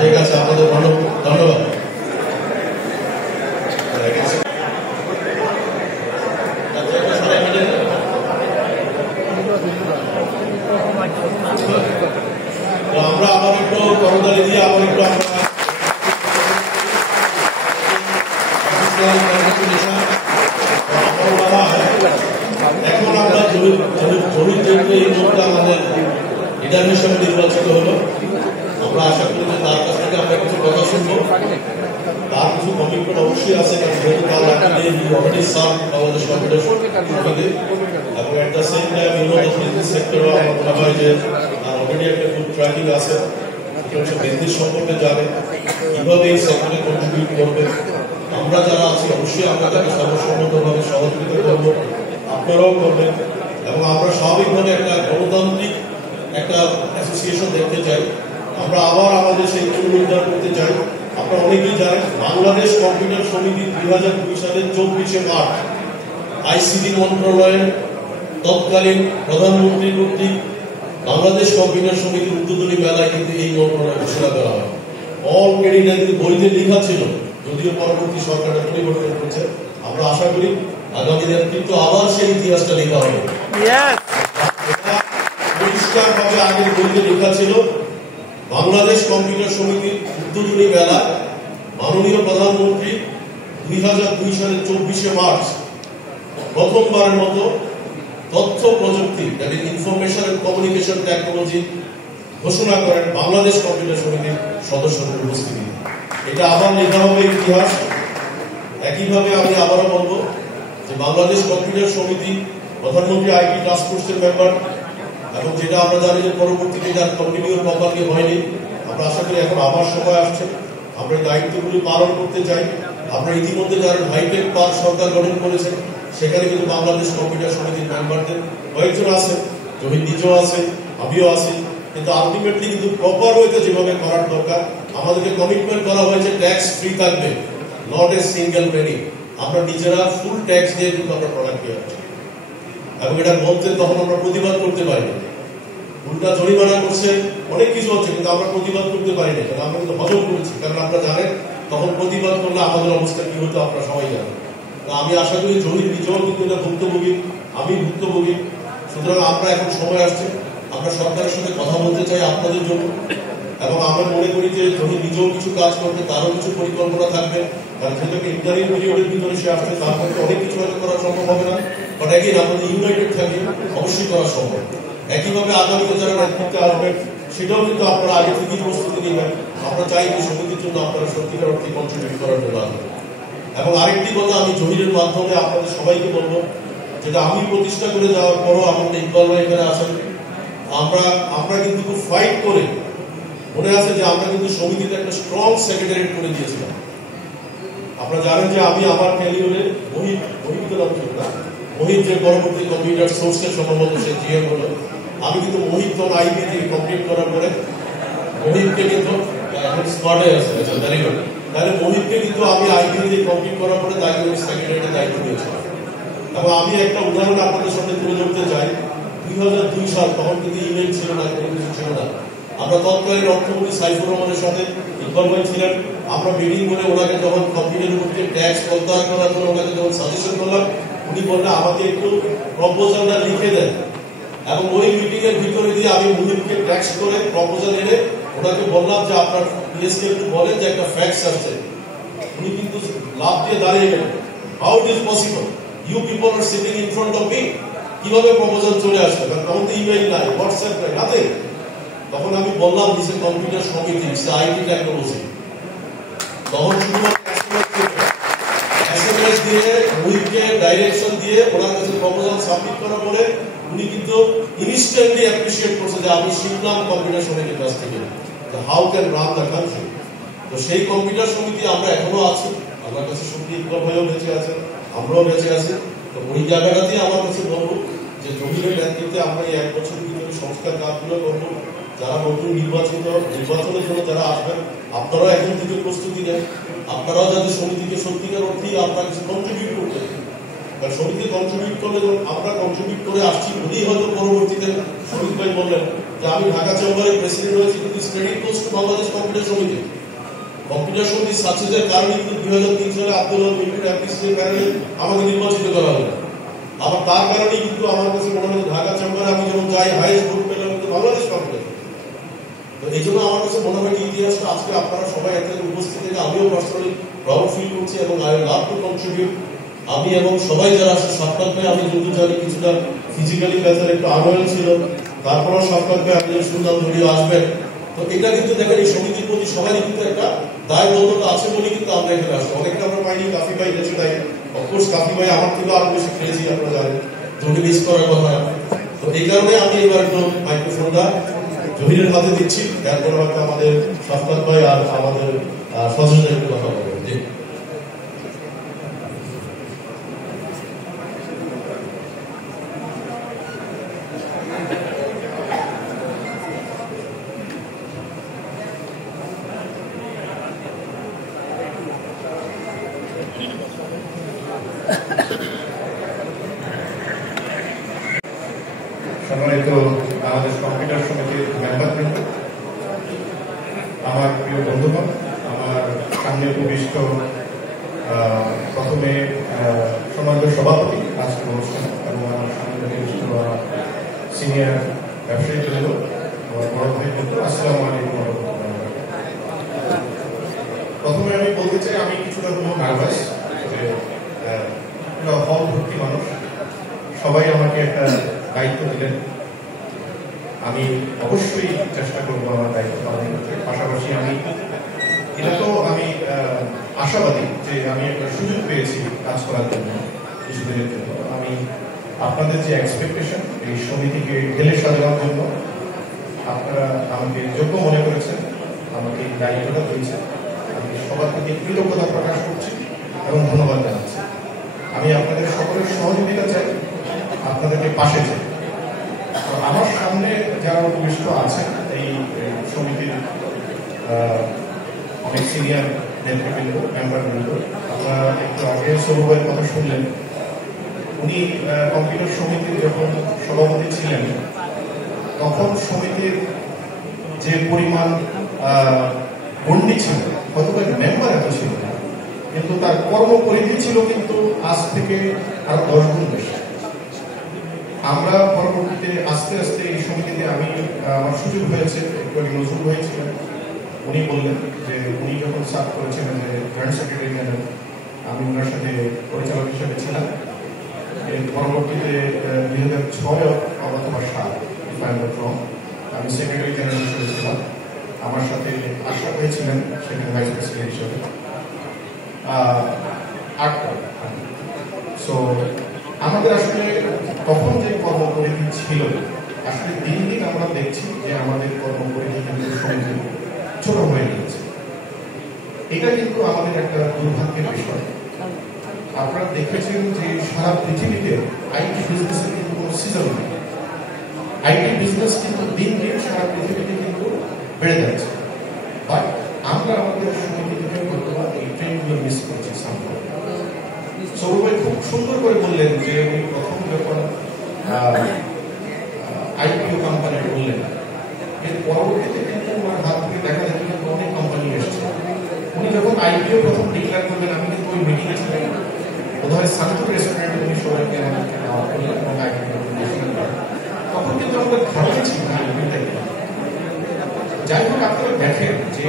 ঠিক আছে, আপনাদের ধন্যবাদ। জমির যেহেতু এই মুহূর্তে আমাদের লিডার হিসেবে নির্বাচিত হলো, আমরা আশা করি যে তার কাছ থেকে আমরা কিছু কথা শুনবো। তার কিছু কমিটমেন্ট অবশ্যই আছে, কারণ যেহেতু তার অলরেডি সার্ভ বাংলাদেশ কম্পিউটার সমিতি, এবং at the same time business সেক্টরও আমার মনে হয় যে তার অলরেডি একটা ফুড ট্র্যাকিং আছে, বিজনেস সম্পর্কে জানে, কিভাবে এই সেক্টরে কন্ট্রিবিউট করবে। আমরা যারা আছি অবশ্যই আমরা তাকে সর্বসম্মতভাবে সহযোগিতা করব, আপনারাও করবেন। এবং আমরা স্বাভাবিকভাবে একটা গণতান্ত্রিক একটা অ্যাসোসিয়েশন দেখতে চাই। আমরা আবার আমাদের সেই পুনরুদ্ধার করতে চাই। আপনারা অনেকেই জানেন বাংলাদেশ কম্পিউটার সমিতি 2002 সালের 24শে মার্চ আইসিটি মন্ত্রণালয়ের তৎকালীন প্রধানমন্ত্রী কর্তৃক বাংলাদেশ কম্পিউটার সমিতির উদ্বোধনী মেলায় কিন্তু এই মন্ত্রণালয় ঘোষণা করা হয়। অল ক্রেডিট কিন্তু বইতে লেখা ছিল, যদিও পরবর্তী সরকারের পরিবর্তন করেছে। আমরা আশা করি আগামী দিনে কিন্তু আবার সেই ইতিহাসটা লেখা হবে। পরিষ্কারভাবে আগের বইতে লেখা ছিল বাংলাদেশ কম্পিউটার সমিতির উদ্বোধনী মেলা মাননীয় প্রধানমন্ত্রী 2002 সালের 24শে মার্চ প্রথমবারের মতো তথ্য প্রযুক্তি ইনফরমেশন এন্ড কমিউনিকেশন টেকনোলজি ঘোষণা করেন বাংলাদেশ কম্পিউটার সমিতির সদস্যদের উপস্থিতি। এটা আবার লেখা হবে ইতিহাস। একইভাবে আমি আবারও বলবো যে বাংলাদেশ কম্পিউটার সমিতি প্রধানমন্ত্রী আইটি টাস্ক ফোর্সের মেম্বার, এবং যেটা আমরা জানি যে পরবর্তীতে যার কন্টিনিউ প্রপারলি হয়নি। আমরা আশা করি এখন আবার সময় আসছে, আমরা দায়িত্বগুলি পালন করতে চাই। আমরা ইতিমধ্যে যারা হাইটেক পার্ক সরকার গঠন করেছেন, সেখানে কিন্তু বাংলাদেশ কম্পিউটার সমিতির মেম্বারদের কয়েকজন আছে, জহির নিজেও আছে, আমিও আছি। কিন্তু আলটিমেটলি কিন্তু প্রপার ওয়েতে যেভাবে করার দরকার, আমাদেরকে কমিটমেন্ট করা হয়েছে ট্যাক্স ফ্রি থাকবে, নট এ সিঙ্গেল পেনি। আমরা নিজেরা ফুল ট্যাক্স দিয়ে কিন্তু আমরা প্রোডাক্ট পেয়ে যাচ্ছি, এবং এটা বলতে তখন আমরা প্রতিবাদ করতে পারিনি। উল্টা জরিমানা করছে, অনেক কিছু হচ্ছে, কিন্তু আমরা প্রতিবাদ করতে পারিনি, কারণ আমরা কিন্তু হজম করেছি। কারণ আপনারা জানেন তখন প্রতিবাদ করলে আমাদের অবস্থা কি হতো আপনারা সবাই জানেন। আমি আশা করি জহির নিজেও কিন্তু এটা ভুক্তভোগী, আমি ভুক্তভোগী। সুতরাং আমরা এখন সময় আসছে, আমরা সরকারের সাথে কথা বলতে চাই আপনাদের জন্য, এবং আমরা মনে করি যে জহির নিজেও কিছু কাজ করবে, তারও কিছু পরিকল্পনা থাকবে। কারণ যেহেতু ইন্টারিম পিরিয়ডের ভিতরে সে আসছে, তার মধ্যে অনেক কিছু হয়তো করা সম্ভব হবে না, বাট একই আমাদের ইউনাইটেড থাকি অবশ্যই করা সম্ভব। একইভাবে আগামীতে যারা নেতৃত্বে আসবেন সেটাও কিন্তু আপনারা আগে থেকেই প্রস্তুতি নেবেন। আমরা চাই যে সমিতির জন্য আপনারা সত্যিকার অর্থে কন্ট্রিবিউট করার জন্য আসবেন। এবং আরেকটি কথা আমি জহিরের মাধ্যমে আপনাদের সবাইকে বলবো, যেটা আমি প্রতিষ্ঠা করে যাওয়ার পরও আমাদের ইকবাল ভাই এখানে আছেন, আমরা কিন্তু খুব ফাইট করে, মনে আছে যে আমরা কিন্তু সমিতিতে একটা স্ট্রং সেক্রেটারিয়েট করে দিয়েছিলাম। আপনারা জানেন যে আমি আমার ক্যারিয়ারে মহিত যে পরবর্তী কম্পিউটার সোর্সের সম্ভবত সে জিএম হলো, আমি কিন্তু মোহিত আইবি থেকে কমপ্লিট করার পরে মোহিতকে কিন্তু স্পটে আছে, তাহলে মোহিতকে কিন্তু আমি আইবি থেকে কমপ্লিট করার পরে তাকে সেক্রেটারিয়েটের দায়িত্ব দিয়েছিলাম। এবং আমি একটা উদাহরণ আপনাদের সাথে তুলে ধরতে চাই। 2002 সাল, তখন কিন্তু ইমেল ছিল না, কোনো কিছু ছিল না। আমরা তৎকালীন অর্থমন্ত্রী সাইফুর রহমানের সাথে ইকবাল ভাই ছিলেন। আমরা মিটিং করে ওনাকে যখন কম্পিউটারের উপর ট্যাক্স প্রত্যাহার করার জন্য ওনাকে যখন সাজেশন করলাম, উনি বললেন আমাকে একটু প্রপোজালটা লিখে দেন। এবং ওই মিটিং এর ভিতরে দিয়ে আমি মুহিবকে ট্যাক্স করে প্রপোজাল এনে ওনাকে বললাম যে আপনার পিএসকে একটু বলেন যে একটা ফ্যাক্স আসছে। উনি কিন্তু লাভ দিয়ে দাঁড়িয়ে গেলেন, how it is possible, you people are sitting in front of me, কিভাবে প্রপোজাল চলে আসবে, কারণ তখন তো ইমেইল নাই, হোয়াটসঅ্যাপ নাই, নাথিং। তখন আমি বললাম দিস এ কম্পিউটার সমিতি, আইটি টেকনোলজি। তখন এসএমএস দিয়ে মুহিবকে ডাইরেকশন দিয়ে ওনার কাছে প্রপোজাল সাবমিট করার পরে উনি কিন্তু ইনস্ট্যান্টলি অ্যাপ্রিশিয়েট করছে যে আমি শিখলাম কম্পিউটার সমিতির কাছ থেকে how can run the country. তো সেই কম্পিউটার সমিতি আমরা এখনো আছি, আমার কাছে সত্যি ইকবাল ভাইও বেঁচে আছে, আমরাও বেঁচে আছি। তো ওই জায়গাটাতেই আমার কাছে বলবো যে জমিনের নেতৃত্বে আমরা এই 1 বছরের ভিতরে সংস্কার কাজগুলো করবো। যারা নতুন নির্বাচনের জন্য যারা আসবেন, আপনারাও এখন থেকে প্রস্তুতি নেন, আপনারাও যাতে সমিতিকে সত্যিকার অর্থেই আপনারা কিছু কন্ট্রিবিউট করতে, কারণ সমিতি কন্ট্রিবিউট করলে আমরা কন্ট্রিবিউট করে আসছি বলেই হয়তো পরবর্তীতে শরীফ ভাই বললেন যে আমি ঢাকা চেম্বারের প্রেসিডেন্ট হয়েছি, কিন্তু credit goes to Bangladesh computer সমিতি। কম্পিউটার সমিতির সাকসেসের কারণে কিন্তু 2003 সালে আব্দুল মিন্টুর অ্যাপ্রিসিয়েশনের কারণে আমাকে নির্বাচিত করা হলো। আবার তার কারণেই কিন্তু আমার কাছে মনে হয় ঢাকা চেম্বারে আমি যখন যাই হাইয়েস্ট ভোট পেলাম কিন্তু বাংলাদেশ কম্পিউটার। তো এই জন্য আমার কাছে মনে হয় ইতিহাসটা আজকে আপনারা সবাই এখানে উপস্থিত থেকে আমিও পার্সোনালি প্রাউড ফিল করছি, এবং আই লাভ টু কন্ট্রিবিউট। আমি এবং সবাই যারা আসছে সাক্ষাৎ ভাই, আমি যত জানি কিছুটা ফিজিক্যালি ব্যথা একটু আনওয়েল ছিল, তারপরও সাক্ষাৎ ভাই আপনি শুনলাম ভিডিও আসবেন। তো এটা কিন্তু দেখেন এই সমিতির প্রতি সবারই কিন্তু একটা দায়বদ্ধতা আছে বলে কিন্তু আমরা এখানে আসবো। অনেকটা আমরা পাইনি কাফি ভাই গেছে তাই, অফকোর্স কাফি ভাই আমার কিন্তু আরো বেশি ক্রেজি, আপনারা জানেন, দুটি মিস করার কথা। তো এই কারণে আমি এবার একটু মাইক্রোফোনটা জহিরের হাতে দিচ্ছি, তারপরে হয়তো আমাদের সাক্ষাৎ ভাই আর আমাদের সচেতন একটু কথা বলবেন। জি সম্মানিত আমাদের কম্পিউটার সমিতির মেম্বারবৃন্দ, আমার প্রিয় বন্ধুগণ, আমার সামনে উপবিষ্ট প্রথমে সম্মানিত সভাপতি আজকের অনুষ্ঠান এবং আমার সামনে উপবিষ্ট সিনিয়র ব্যবসায়ী বৃন্দ, আমার বড় ভাই বন্ধু, আসসালামু আলাইকুম। প্রথমে আমি বলতে চাই আমি কিছুটা হলেও নার্ভাস, হল ভর্তি মানুষ, সবাই আমাকে একটা দায়িত্ব দিলেন, আমি অবশ্যই চেষ্টা করবো আমার দায়িত্ব পালন করতে। পাশাপাশি আমি এটা তো আমি আশাবাদী যে আমি একটা সুযোগ পেয়েছি কাজ করার জন্য কিছুদিনের জন্য। আমি আপনাদের যে এক্সপেকটেশন এই সমিতিকে ঢেলে সাজানোর জন্য আপনারা আমাকে যোগ্য মনে করেছেন, আমাকে এই দায়িত্বটা দিয়েছেন, আমি সবার প্রতি কৃতজ্ঞতা প্রকাশ করছি এবং ধন্যবাদ জানাচ্ছি। আমি আপনাদের সকলের সহযোগিতা চাই, আপনাদেরকে পাশে চাই। আমার সামনে যারা উপবিষ্ট আছেন এই সমিতির অনেক সিনিয়র নেতৃবৃন্দ, মেম্বারবৃন্দ, আপনারা একটু আগে সৌরভের কথা শুনলেন। উনি কম্পিউটার সমিতির যখন সভাপতি ছিলেন তখন সমিতির যে পরিমাণ গণ্ডি ছিল, হয়তো মেম্বার এত ছিল না, কিন্তু তার কর্মপরিধি ছিল কিন্তু আজ থেকে আরো 10 গুণ বেশি। আমরা পরবর্তীতে আস্তে আস্তে এই সমিতিতে আমার সুযোগ হয়েছে, একটু নজরুল হয়েছিলেন, উনি বললেন যে উনি যখন সার্ভ করেছিলেন যে জয়েন্ট সেক্রেটারি জেনারেল, আমি ওনার সাথে পরিচালক হিসেবে ছিলাম। এর পরবর্তীতে 2006 অথবা 7 আমি সেক্রেটারি জেনারেল হিসেবে ছিলাম। আমার সাথে আশা হয়েছিলেন সেখানে ভাইস প্রেসিডেন্ট হিসেবে 8 সো আমাদের আসলে তখন যে কর্মপরিধি ছিল, আসলে দিন দিন আমরা দেখছি যে আমাদের কর্মপরিধি কিন্তু সমিতি ছোট হয়ে গেছে। এটা কিন্তু আমাদের একটা দুর্ভাগ্যের বিষয়। আপনারা দেখেছেন যে সারা পৃথিবীতে আইটি বিজনেসের কিন্তু কোনো সিজন নেই। আইটি বিজনেস কিন্তু দিন দিন সারা পৃথিবীতে কিন্তু বেড়ে যাচ্ছে, বাট আমরা আমাদের সমিতি থেকে বর্তমান এই ট্রেন্ডগুলো মিস করছি। সৌরভ ভাই খুব সুন্দর করে বললেন যে উনি প্রথম যখন আইপিও কোম্পানি বললেন, এর পরবর্তীতে কিন্তু ওনার হাত থেকে দেখা যায় কিন্তু অনেক কোম্পানি এসেছে। উনি যখন আইপিও প্রথম ডিক্লেয়ার করলেন, আমি কিন্তু ওই মিটিংয়ে ছিলাম, বোধহয় শান্ত রেস্টুরেন্ট উনি সবাইকে আমাকে নেওয়া করলেন এবং তখন কিন্তু আমাদের ধারণা ছিল না আইপিওটাকে। যাই হোক, আপনারা দেখেন যে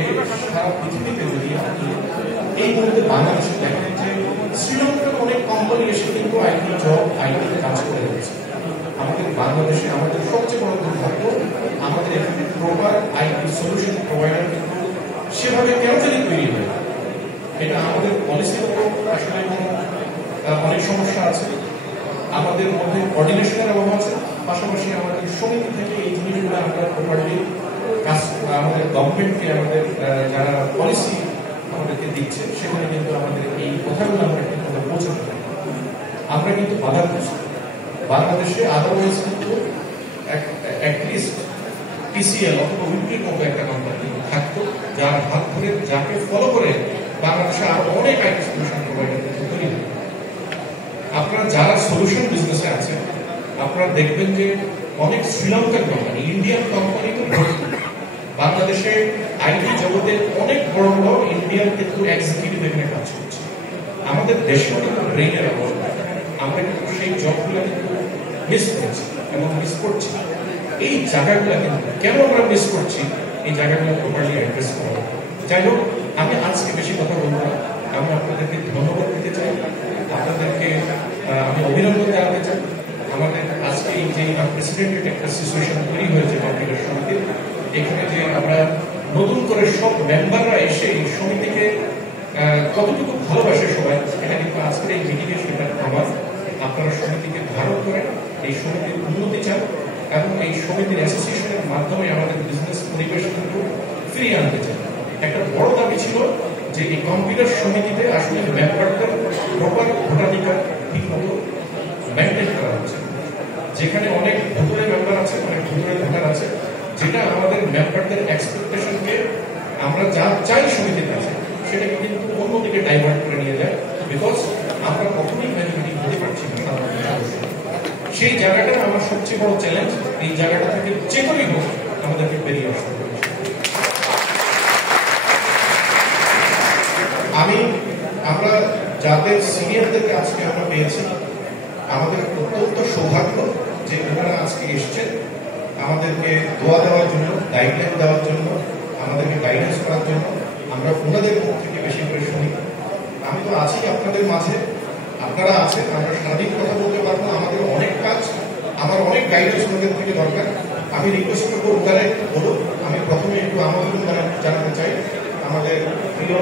সারা পৃথিবীতে যদি আপনি এই মুহূর্তে বাংলাদেশে দেখেন যে শ্রীলঙ্কার অনেক কোম্পানি এসে কিন্তু আইটি জব আইটি কাজ করে যাচ্ছে। আমাদের বাংলাদেশে আমাদের সবচেয়ে বড় দুর্ভাগ্য, আমাদের এখানে প্রপার আইটি সলিউশন প্রোভাইডার কিন্তু সেভাবে কেন জানি তৈরি হয়। এটা আমাদের পলিসির উপর আসলে অনেক সমস্যা আছে, আমাদের মধ্যে কোঅর্ডিনেশনের অভাব আছে, পাশাপাশি আমাদের সমিতি থেকে এই জিনিসগুলো আমরা প্রপারলি কাজ, আমাদের গভর্নমেন্টকে, আমাদের যারা পলিসি আমাদেরকে দিচ্ছে সেখানে কিন্তু আমাদের এই কথাগুলো আমরা কিন্তু পৌঁছাতে পারি। আমরা কিন্তু বাধা করছি বাংলাদেশে, আদারওয়াইজ কিন্তু অ্যাটলিস্ট টিসিএল অথবা উইপ্রির মতো একটা কোম্পানি থাকতো, যার হাত ধরে যাকে ফলো করে বাংলাদেশে আরো অনেক আইটি সলিউশন প্রোভাইডার কিন্তু তৈরি হবে। আপনারা যারা সলিউশন বিজনেসে আছেন, আপনারা দেখবেন যে অনেক শ্রীলঙ্কার কোম্পানি, ইন্ডিয়ান কোম্পানি বাংলাদেশে আইটি জগতে অনেক বড় বড় ইন্ডিয়ান কিন্তু এক্সিকিউটিভ এখানে কাজ করছে। আমাদের দেশেও কিন্তু ব্রেইনের অভাব, আমরা কিন্তু সেই জবগুলো কিন্তু মিস করছি এবং মিস করছি। এই জায়গাগুলো কিন্তু কেন আমরা মিস করছি, এই জায়গাগুলো প্রপারলি অ্যাড্রেস করা হবে। যাই হোক, আমি আজকে বেশি কথা বলবো না, আমি আপনাদেরকে ধন্যবাদ দিতে চাই। আপনাদেরকে আমি অভিনন্দন জানাতে চাই। আমাদের আজকে এই যে প্রেসিডেন্টের একটা সিচুয়েশন তৈরি হয়েছে কম্পিউটার সমিতির, এখানে যে আমরা নতুন করে সব মেম্বাররা এসে এই সমিতিকে কতটুকু ভালোবাসে সবাই, এটা কিন্তু আজকের এই মিটিংয়ে সেটা আমার। আপনারা সমিতিকে ধারণ করেন, এই সমিতির উন্নতি চান এবং এই সমিতির অ্যাসোসিয়েশনের মাধ্যমে আমাদের বিজনেস পরিবেশ কিন্তু ফিরিয়ে আনতে চান। একটা বড় দাবি ছিল যে এই কম্পিউটার সমিতিতে আসলে মেম্বারদের প্রপার ভোটাধিকার ঠিক মতো মেনটেন করা হচ্ছে। যেখানে অনেক ভুতুরে মেম্বার আছে, অনেক ভুতুরে ভোটার আছে, যেটা আমাদের মেম্বারদের এক্সপেকটেশনকে আমরা যা চাই সমিতির কাছে সেটাকে কিন্তু অন্যদিকে ডাইভার্ট করে নিয়ে যায়, বিকজ আমরা কখনোই মেজরিটি হতে পারছি না সাধারণ সদস্য। সেই জায়গাটা আমার সবচেয়ে বড় চ্যালেঞ্জ। এই জায়গাটা থেকে যে কোনোই হোক আমাদেরকে বেরিয়ে আসতে হবে। আমরা যাদের সিনিয়রদেরকে আজকে আমরা পেয়েছি, আমাদের অত্যন্ত সৌভাগ্য যে ওনারা আজকে এসছেন আমাদেরকে দোয়া দেওয়ার জন্য, গাইডলাইন দেওয়ার জন্য, আমাদেরকে গাইডেন্স করার জন্য। আমরা ওনাদের মুখ থেকে বেশি করে শুনি। আমি তো আছি আপনাদের মাঝে, আপনারা আছেন, আমরা সারাদিন কথা বলতে পারবো। আমাদের অনেক কাজ, আমার অনেক গাইডেন্স ওনাদের থেকে দরকার। আমি রিকোয়েস্ট করবো ওনারা বলুন। আমি প্রথমে একটু আমন্ত্রণ জানাতে চাই আমাদের প্রিয়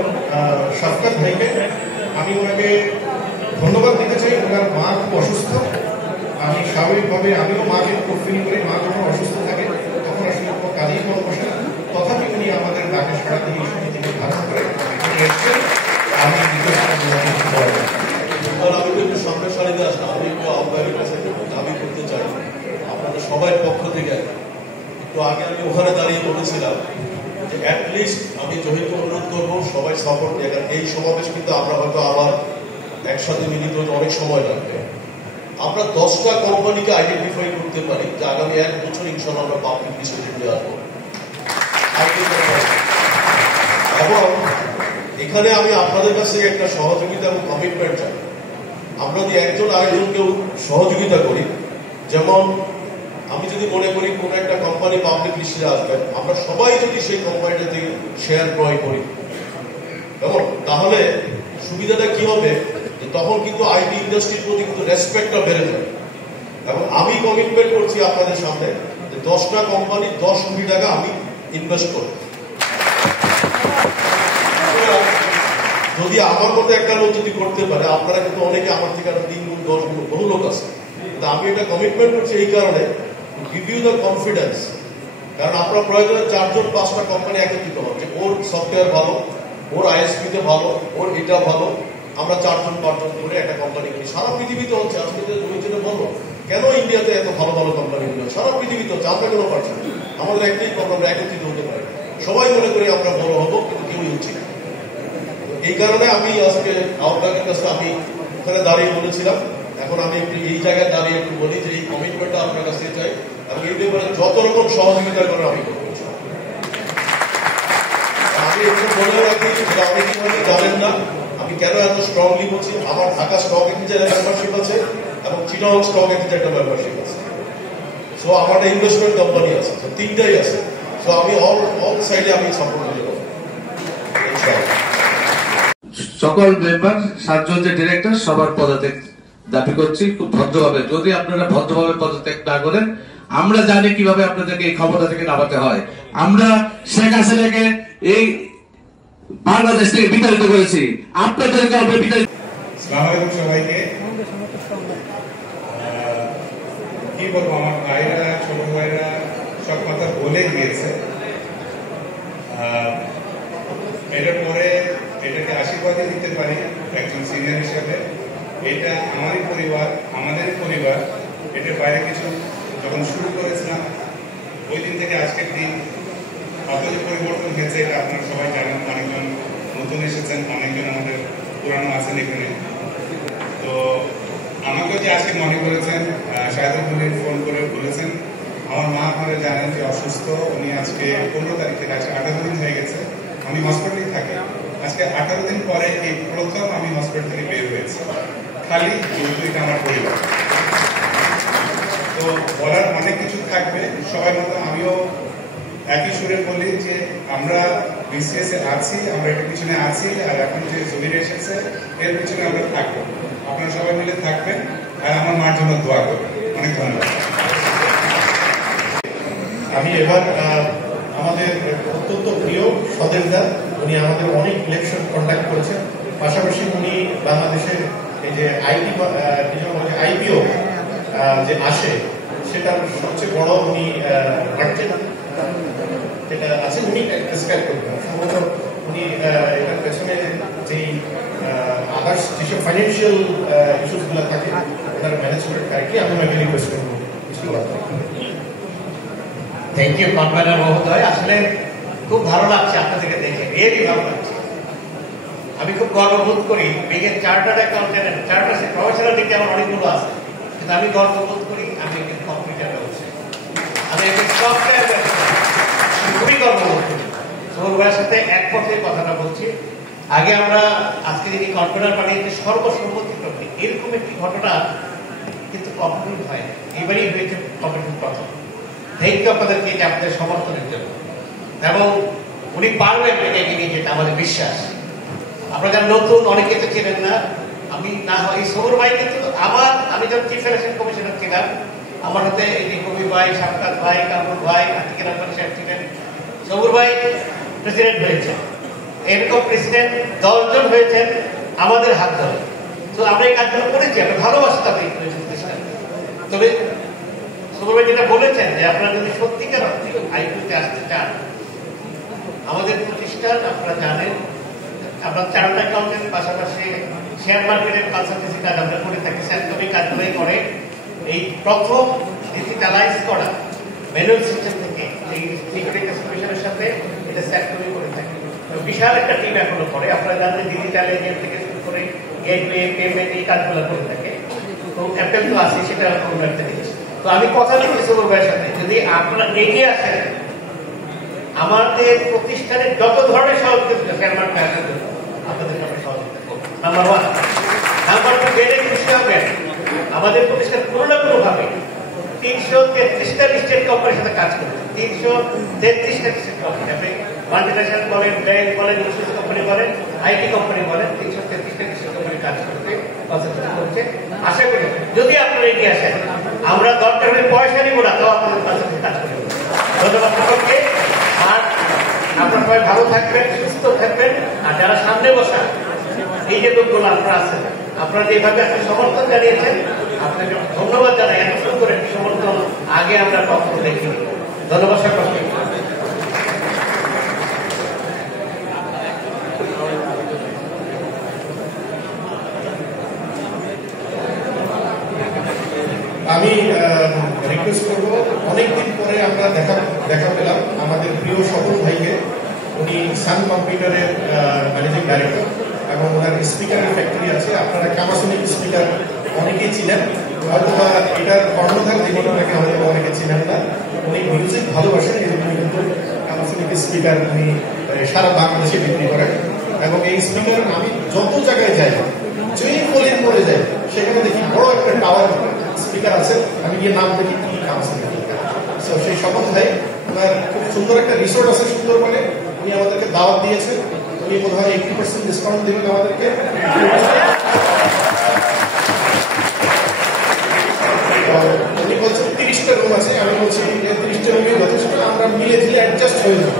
শফকত ভাইকে। আমি ওনাকে ধন্যবাদ দিতে চাই। ওনার মা খুব অসুস্থ। আমি স্বাভাবিকভাবে আমিও মাকে খুব ফিল করি। মা যখন অসুস্থ থাকে তখন আসলে কোনো কাজেই মন বসে না। তথাপি উনি আমাদের ডাকে সারা দিয়ে এই সমিতিকে ধারণ করে এসছেন। আমি আমি একটু সামনের সারিতে আসলাম। আমি একটু আহ্বায়কের কাছে দাবি করতে চাই আপনাদের সবার পক্ষ থেকে। একটু আগে আমি ওখানে দাঁড়িয়ে বলেছিলাম যে অ্যাটলিস্ট আমি জহিরকে অনুরোধ করবো সবাই সাপোর্ট দিয়ে। এই সমাবেশ কিন্তু আমরা হয়তো আবার একসাথে মিলিত হতে অনেক সময় লাগবে। আমরা 10টা কোম্পানিকে আইডেন্টিফাই করতে পারি যে আগামী 1 বছর ইনশাল্লাহ আমরা পাবলিক লিস্টে নিয়ে আসবো। এবং এখানে আমি আপনাদের কাছে একটা সহযোগিতা এবং কমিটমেন্ট চাই। আমরা যদি একজন আরেকজনকেও সহযোগিতা করি, যেমন আমি যদি মনে করি কোন একটা কোম্পানি পাবলিক লিস্টে আসবে, আমরা সবাই যদি সেই কোম্পানিটা থেকে শেয়ার ক্রয় করি, এবং তাহলে সুবিধাটা কি হবে, তখন কিন্তু আইটি ইন্ডাস্ট্রির প্রতি কিন্তু রেসপেক্টটা বেড়ে যাবে। এবং আমি কমিটমেন্ট করছি আপনাদের সামনে যে 10টা কোম্পানি 10 কোটি টাকা আমি ইনভেস্ট করব। যদি আমার মতো একটা লোক যদি করতে পারে, আপনারা কিন্তু অনেকে আমার থেকে আরো 3 গুণ 10 গুণ বহু লোক আছে। আমি এটা কমিটমেন্ট করছি এই কারণে, গিভ ইউ দ্য কনফিডেন্স। কারণ আপনার প্রয়োজনে 4জন 5টা কোম্পানি একত্রিত হচ্ছে, ওর সফটওয়্যার ভালো, ওর আইএসপিতে ভালো, ওর এটা ভালো, আমরা 4জন 5জন করে একটা কোম্পানি করি। সারা পৃথিবীতে হচ্ছে। আজকে জন্য বলবো কেন ইন্ডিয়াতে এত ভালো ভালো কোম্পানি গুলো, সারা পৃথিবীতে হচ্ছে, আমরা কেন পারছি না? আমাদের একটাই প্রবলেম, আমরা একত্রিত হতে পারি। সবাই মনে করি আমরা বড় হবো, কিন্তু কেউই হচ্ছি না। এই কারণে আমি আজকে আহ্বায়কের কাছে আমি ওখানে দাঁড়িয়ে বলেছিলাম। এখন আমি একটু এই জায়গায় দাঁড়িয়ে একটু বলি যে এই কমিটমেন্টটা আপনার কাছে চাই, এবং এই ব্যাপারে যত রকম সহযোগিতা করে আমি করবো। আমি একটু বলে রাখি, যেটা অনেকে হয়তো জানেন না, আমি কেন এত স্ট্রংলি বলছি। আমার ঢাকা স্টক এক্সচেঞ্জের মেম্বারশিপ আছে এবং চিটাগং স্টক এক্সচেঞ্জের একটা মেম্বারশিপ আছে। সো আমার একটা ইনভেস্টমেন্ট কোম্পানি আছে, তো 3টাই আছে। সো আমি অল সাইডে আমি সাপোর্ট দিতে পারবো। সকল মেম্বার 7 জন যে ডিরেক্টর সবার পদত্যাগ দাবি করছি খুব ভদ্রভাবে। যদি আপনারা ভদ্রভাবে পদত্যাগ না করেন, আমরা জানি কিভাবে আপনাদেরকে এই ক্ষমতা থেকে নামাতে হয়। আমরা শেখ হাসিনাকে এই বাংলাদেশ থেকে বিতাড়িত করেছি, আপনাদেরকে আমরা বিতাড়িত। সবাইকে কি বলবো, আমার ভাইরা ছোট ভাইরা সব কথা বলে গিয়েছে। এটার পরে এটাকে আশীর্বাদই দিতে পারি একজন সিনিয়র হিসেবে। এটা আমারই পরিবার, আমাদের পরিবার। এটার বাইরে কিছু যখন শুরু করেছিলাম ওই দিন থেকে আজকের দিন কত যে পরিবর্তন হয়েছে এটা আপনারা সবাই জানেন। অনেকজন নতুন এসেছেন, অনেকজন আমাদের পুরানো আছেন এখানে। তো আমাকে যে আজকে মনে করেছেন, শাহেদুল ফোন করে বলেছেন। আমার মা আপনারা জানেন যে অসুস্থ, উনি আজকে 15 তারিখে, আজকে 18 দিন হয়ে গেছে। আমি হসপিটালে থাকি। আজকে 18 দিন পরে এই প্রথম আমি হসপিটাল থেকে বের হয়েছি, খালি যেহেতু এটা আমার পরিবার। তো বলার অনেক কিছু থাকবে, সবাই মতো আমিও একই সুরে বলি যে আমরা বিসিএস এ আছি, আমরা এটার পিছনে আছি, আর এখন যে জমির এসেছে এর পিছনে আমরা থাকবো। আপনারা সবাই মিলে থাকবেন আর আমার মার জন্য দোয়া করবেন। অনেক ধন্যবাদ। আমি এবার আমাদের অত্যন্ত প্রিয় সদেলদা, উনি আমাদের অনেক ইলেকশন কন্ডাক্ট করেছেন, পাশাপাশি উনি বাংলাদেশের এই যে আইপিও যে আসে সেটার সবচেয়ে বড় উনি যেটা আছে উনি প্রেসক্রাইব করবেন। সম্ভবত উনি এটার পেছনে যেই আদার্স যেসব ফাইন্যান্সিয়াল ইস্যুস গুলো থাকে ওনারা ম্যানেজ করে কারেক্টলি আমি ওনাকে রিকোয়েস্ট করবো কিছু কথা। থ্যাংক ইউ কনভেনর মহোদয়, আসলে খুব ভালো লাগছে আপনাদেরকে দেখে, রিয়েলি ভালো লাগছে। আমি খুব গর্ববোধ করি, বেগের চার্টার্ড অ্যাকাউন্টেন্ট, চার্টার্ড প্রফেশনাল দিকে আমার অনেকগুলো আছে, কিন্তু আমি গর্ববোধ করি আমি একজন কম্পিউটার ব্যবসায়ী, আমি একজন সফটওয়্যার ব্যবসায়ী, খুবই গর্ববোধ করি। সোহর ভাইয়ের সাথে এক পথে কথাটা বলছি। আগে আমরা আজকে যিনি কনভেনর বানিয়েছে সর্বসম্মতিক্রমে, এরকম একটি ঘটনা কিন্তু কখনোই হয়, এবারই হয়েছে কমিটির প্রথম। থ্যাংক ইউ আপনাদেরকে যে আপনাদের সমর্থনের জন্য, এবং উনি পারবেন এটা এগিয়ে যেতে আমাদের বিশ্বাস। আপনারা যারা নতুন অনেকে তো চেনেন না, আমি না হয় সবুর ভাই কিন্তু আমি যখন চিফ ইলেকশন কমিশনার ছিলাম, আমার হাতে এই কবি ভাই, শাফকাত ভাই, কামরুল ভাই, আতিকের রহমান সাহেব ছিলেন, সবুর ভাই প্রেসিডেন্ট হয়েছে, এরকম প্রেসিডেন্ট 10 জন হয়েছেন আমাদের হাত ধরে। তো আমরা এই কাজগুলো করেছি, আমরা ভালোবাসতাম এই প্রতিষ্ঠান। তবে সবুর ভাই যেটা বলেছেন যে আপনারা যদি সত্যিকার অর্থে আইপিওতে আসতে চান, আমাদের প্রতিষ্ঠান আপনারা জানেন আমরা চার্টার্ড অ্যাকাউন্টেন্ট পাশাপাশি শেয়ার মার্কেটের কনসালটেন্সি কাজ আমরা করে থাকি, স্যানকমি কাজগুলোই করে। এই প্রথম ডিজিটালাইজ করা ম্যানুয়াল সিস্টেম থেকে এই সিকিউরিটি কমিশনের সাথে এটা স্যানকমি করে থাকি। বিশাল একটা টিম এখনো করে, আপনারা জানেন ডিজিটাল এজেন্ট থেকে শুরু করে গেটওয়ে পেমেন্ট এই কাজগুলো করে থাকে। তো অ্যাপেল তো আছে, সেটা অন্য একটা জিনিস। তো আমি কথা বলছি সবুর ভাইয়ের সাথে, যদি আপনারা এগিয়ে আসেন আমাদের প্রতিষ্ঠানের যত ধরনের সহযোগিতা শেয়ার মার্কেট আপনাদের সাথে সহযোগিতা করব। নাম্বার 1। নাম্বার 2, বেড়ে খুশি হবেন আমাদের প্রতিষ্ঠান কোনো না কোনো ভাবে 333টা লিস্টেড কোম্পানির সাথে কাজ করবে। 333টা লিস্টেড কোম্পানি, আপনি মাল্টিন্যাশনাল বলেন, ব্যাংক বলেন, ইন্স্যুরেন্স কোম্পানি বলেন, আইটি কোম্পানি বলেন, 333টা লিস্টেড কোম্পানি কাজ করতে কনসেন্ট্রেট করছে। আশা করি যদি আপনারা এগিয়ে আসেন, আমরা দরকার হলে পয়সা নিব না, তাও আপনাদের কাছে কাজ করব। ধন্যবাদ সকলকে। আর আপনারা সবাই ভালো থাকবেন, সুস্থ থাকবেন। আর যারা সামনে বসা এই যে লোকগুলো আপনারা আছেন, আপনারা যেভাবে আপনি সমর্থন জানিয়েছেন, আপনাকে ধন্যবাদ জানাই। এত করে সমর্থন আগে আমরা কখনো দেখিনি। ধন্যবাদ সকলকে। আমি রিকোয়েস্ট করবো, অনেকদিন পরে আমরা দেখা পেলাম আমাদের প্রিয় সফল ভাইকে। উনি সান কম্পিউটারের ম্যানেজিং ডাইরেক্টর এবং ওনার স্পিকারের ফ্যাক্টরি আছে। আপনারা কামাসনিক স্পিকার অনেকেই ছিলেন, হয়তো এটার কর্ণধার জীবন ওনাকে হয়তো অনেকে ছিলেন না। উনি মিউজিক ভালোবাসেন, এই জন্য কিন্তু কামাসনিক স্পিকার উনি সারা বাংলাদেশে বিক্রি করেন। এবং এই স্পিকার আমি যত জায়গায় যাই, যেই কলিং করে যাই, সেখানে দেখি বড় একটা টাওয়ার স্পিকার আছে, আমি গিয়ে নাম দেখি কি কামাসনিক। তো সেই শপথ ভাই, ওনার খুব সুন্দর একটা রিসোর্ট আছে সুন্দরবনে, উনি আমাদেরকে দাওয়াত দিয়েছেন। উনি বোধ হয় 80% ডিসকাউন্ট দেবেন আমাদেরকে। উনি বলছেন 30টা রুম আছে, আমি বলছি 30টা রুমে যথেষ্ট, আমরা মিলে ঝিলে অ্যাডজাস্ট হয়ে যাবো।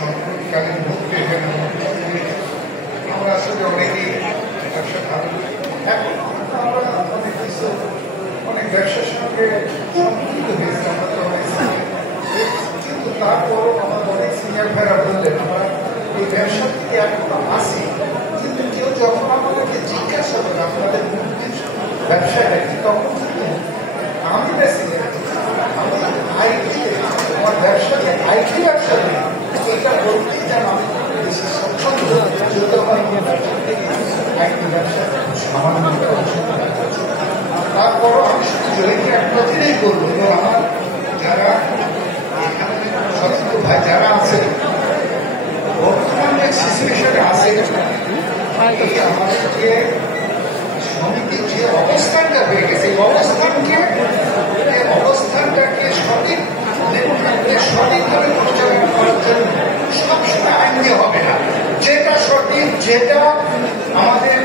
সম্প্রতিকালীন মুহূর্তে এখানে আমরা আসলে অনেকেই ব্যবসা ভালো, এখন আমরা অনেক কিছু অনেক ব্যবসার সঙ্গে সম্পৃক্ত হয়েছে, আমাদের অনেক কিন্তু তারপরও আমাদের অনেক সিনিয়র ভাইরা বললেন আমরা এই ব্যবসা থেকে এখনো আসি, কিন্তু কেউ যখন আমাদেরকে জিজ্ঞাসা করে আপনাদের ব্যবসাটা কি, তখন কিন্তু আমি বেসিক্যালি আমি আইটিতে আমার ব্যবসা আইটি ব্যবসা নেই, এটা বলতেই যেন আমি বেশি স্বচ্ছন্দ, যেহেতু আমার আইটি ব্যবসা সামান্য। তারপরও আমি শুধু জয়কে এক কথাই বলবো, এবং আমার যারা এখানে সচেতন ভাই যারা আছে বর্তমান যে সিচুয়েশনে আছে আমাদের যে সমিতির যে অবস্থানটা হয়ে গেছে এই অবস্থানটাকে সঠিকভাবে পরিচালনা করার জন্য সবসময় আইন দিয়ে হবে না। যেটা সঠিক, যেটা আমাদের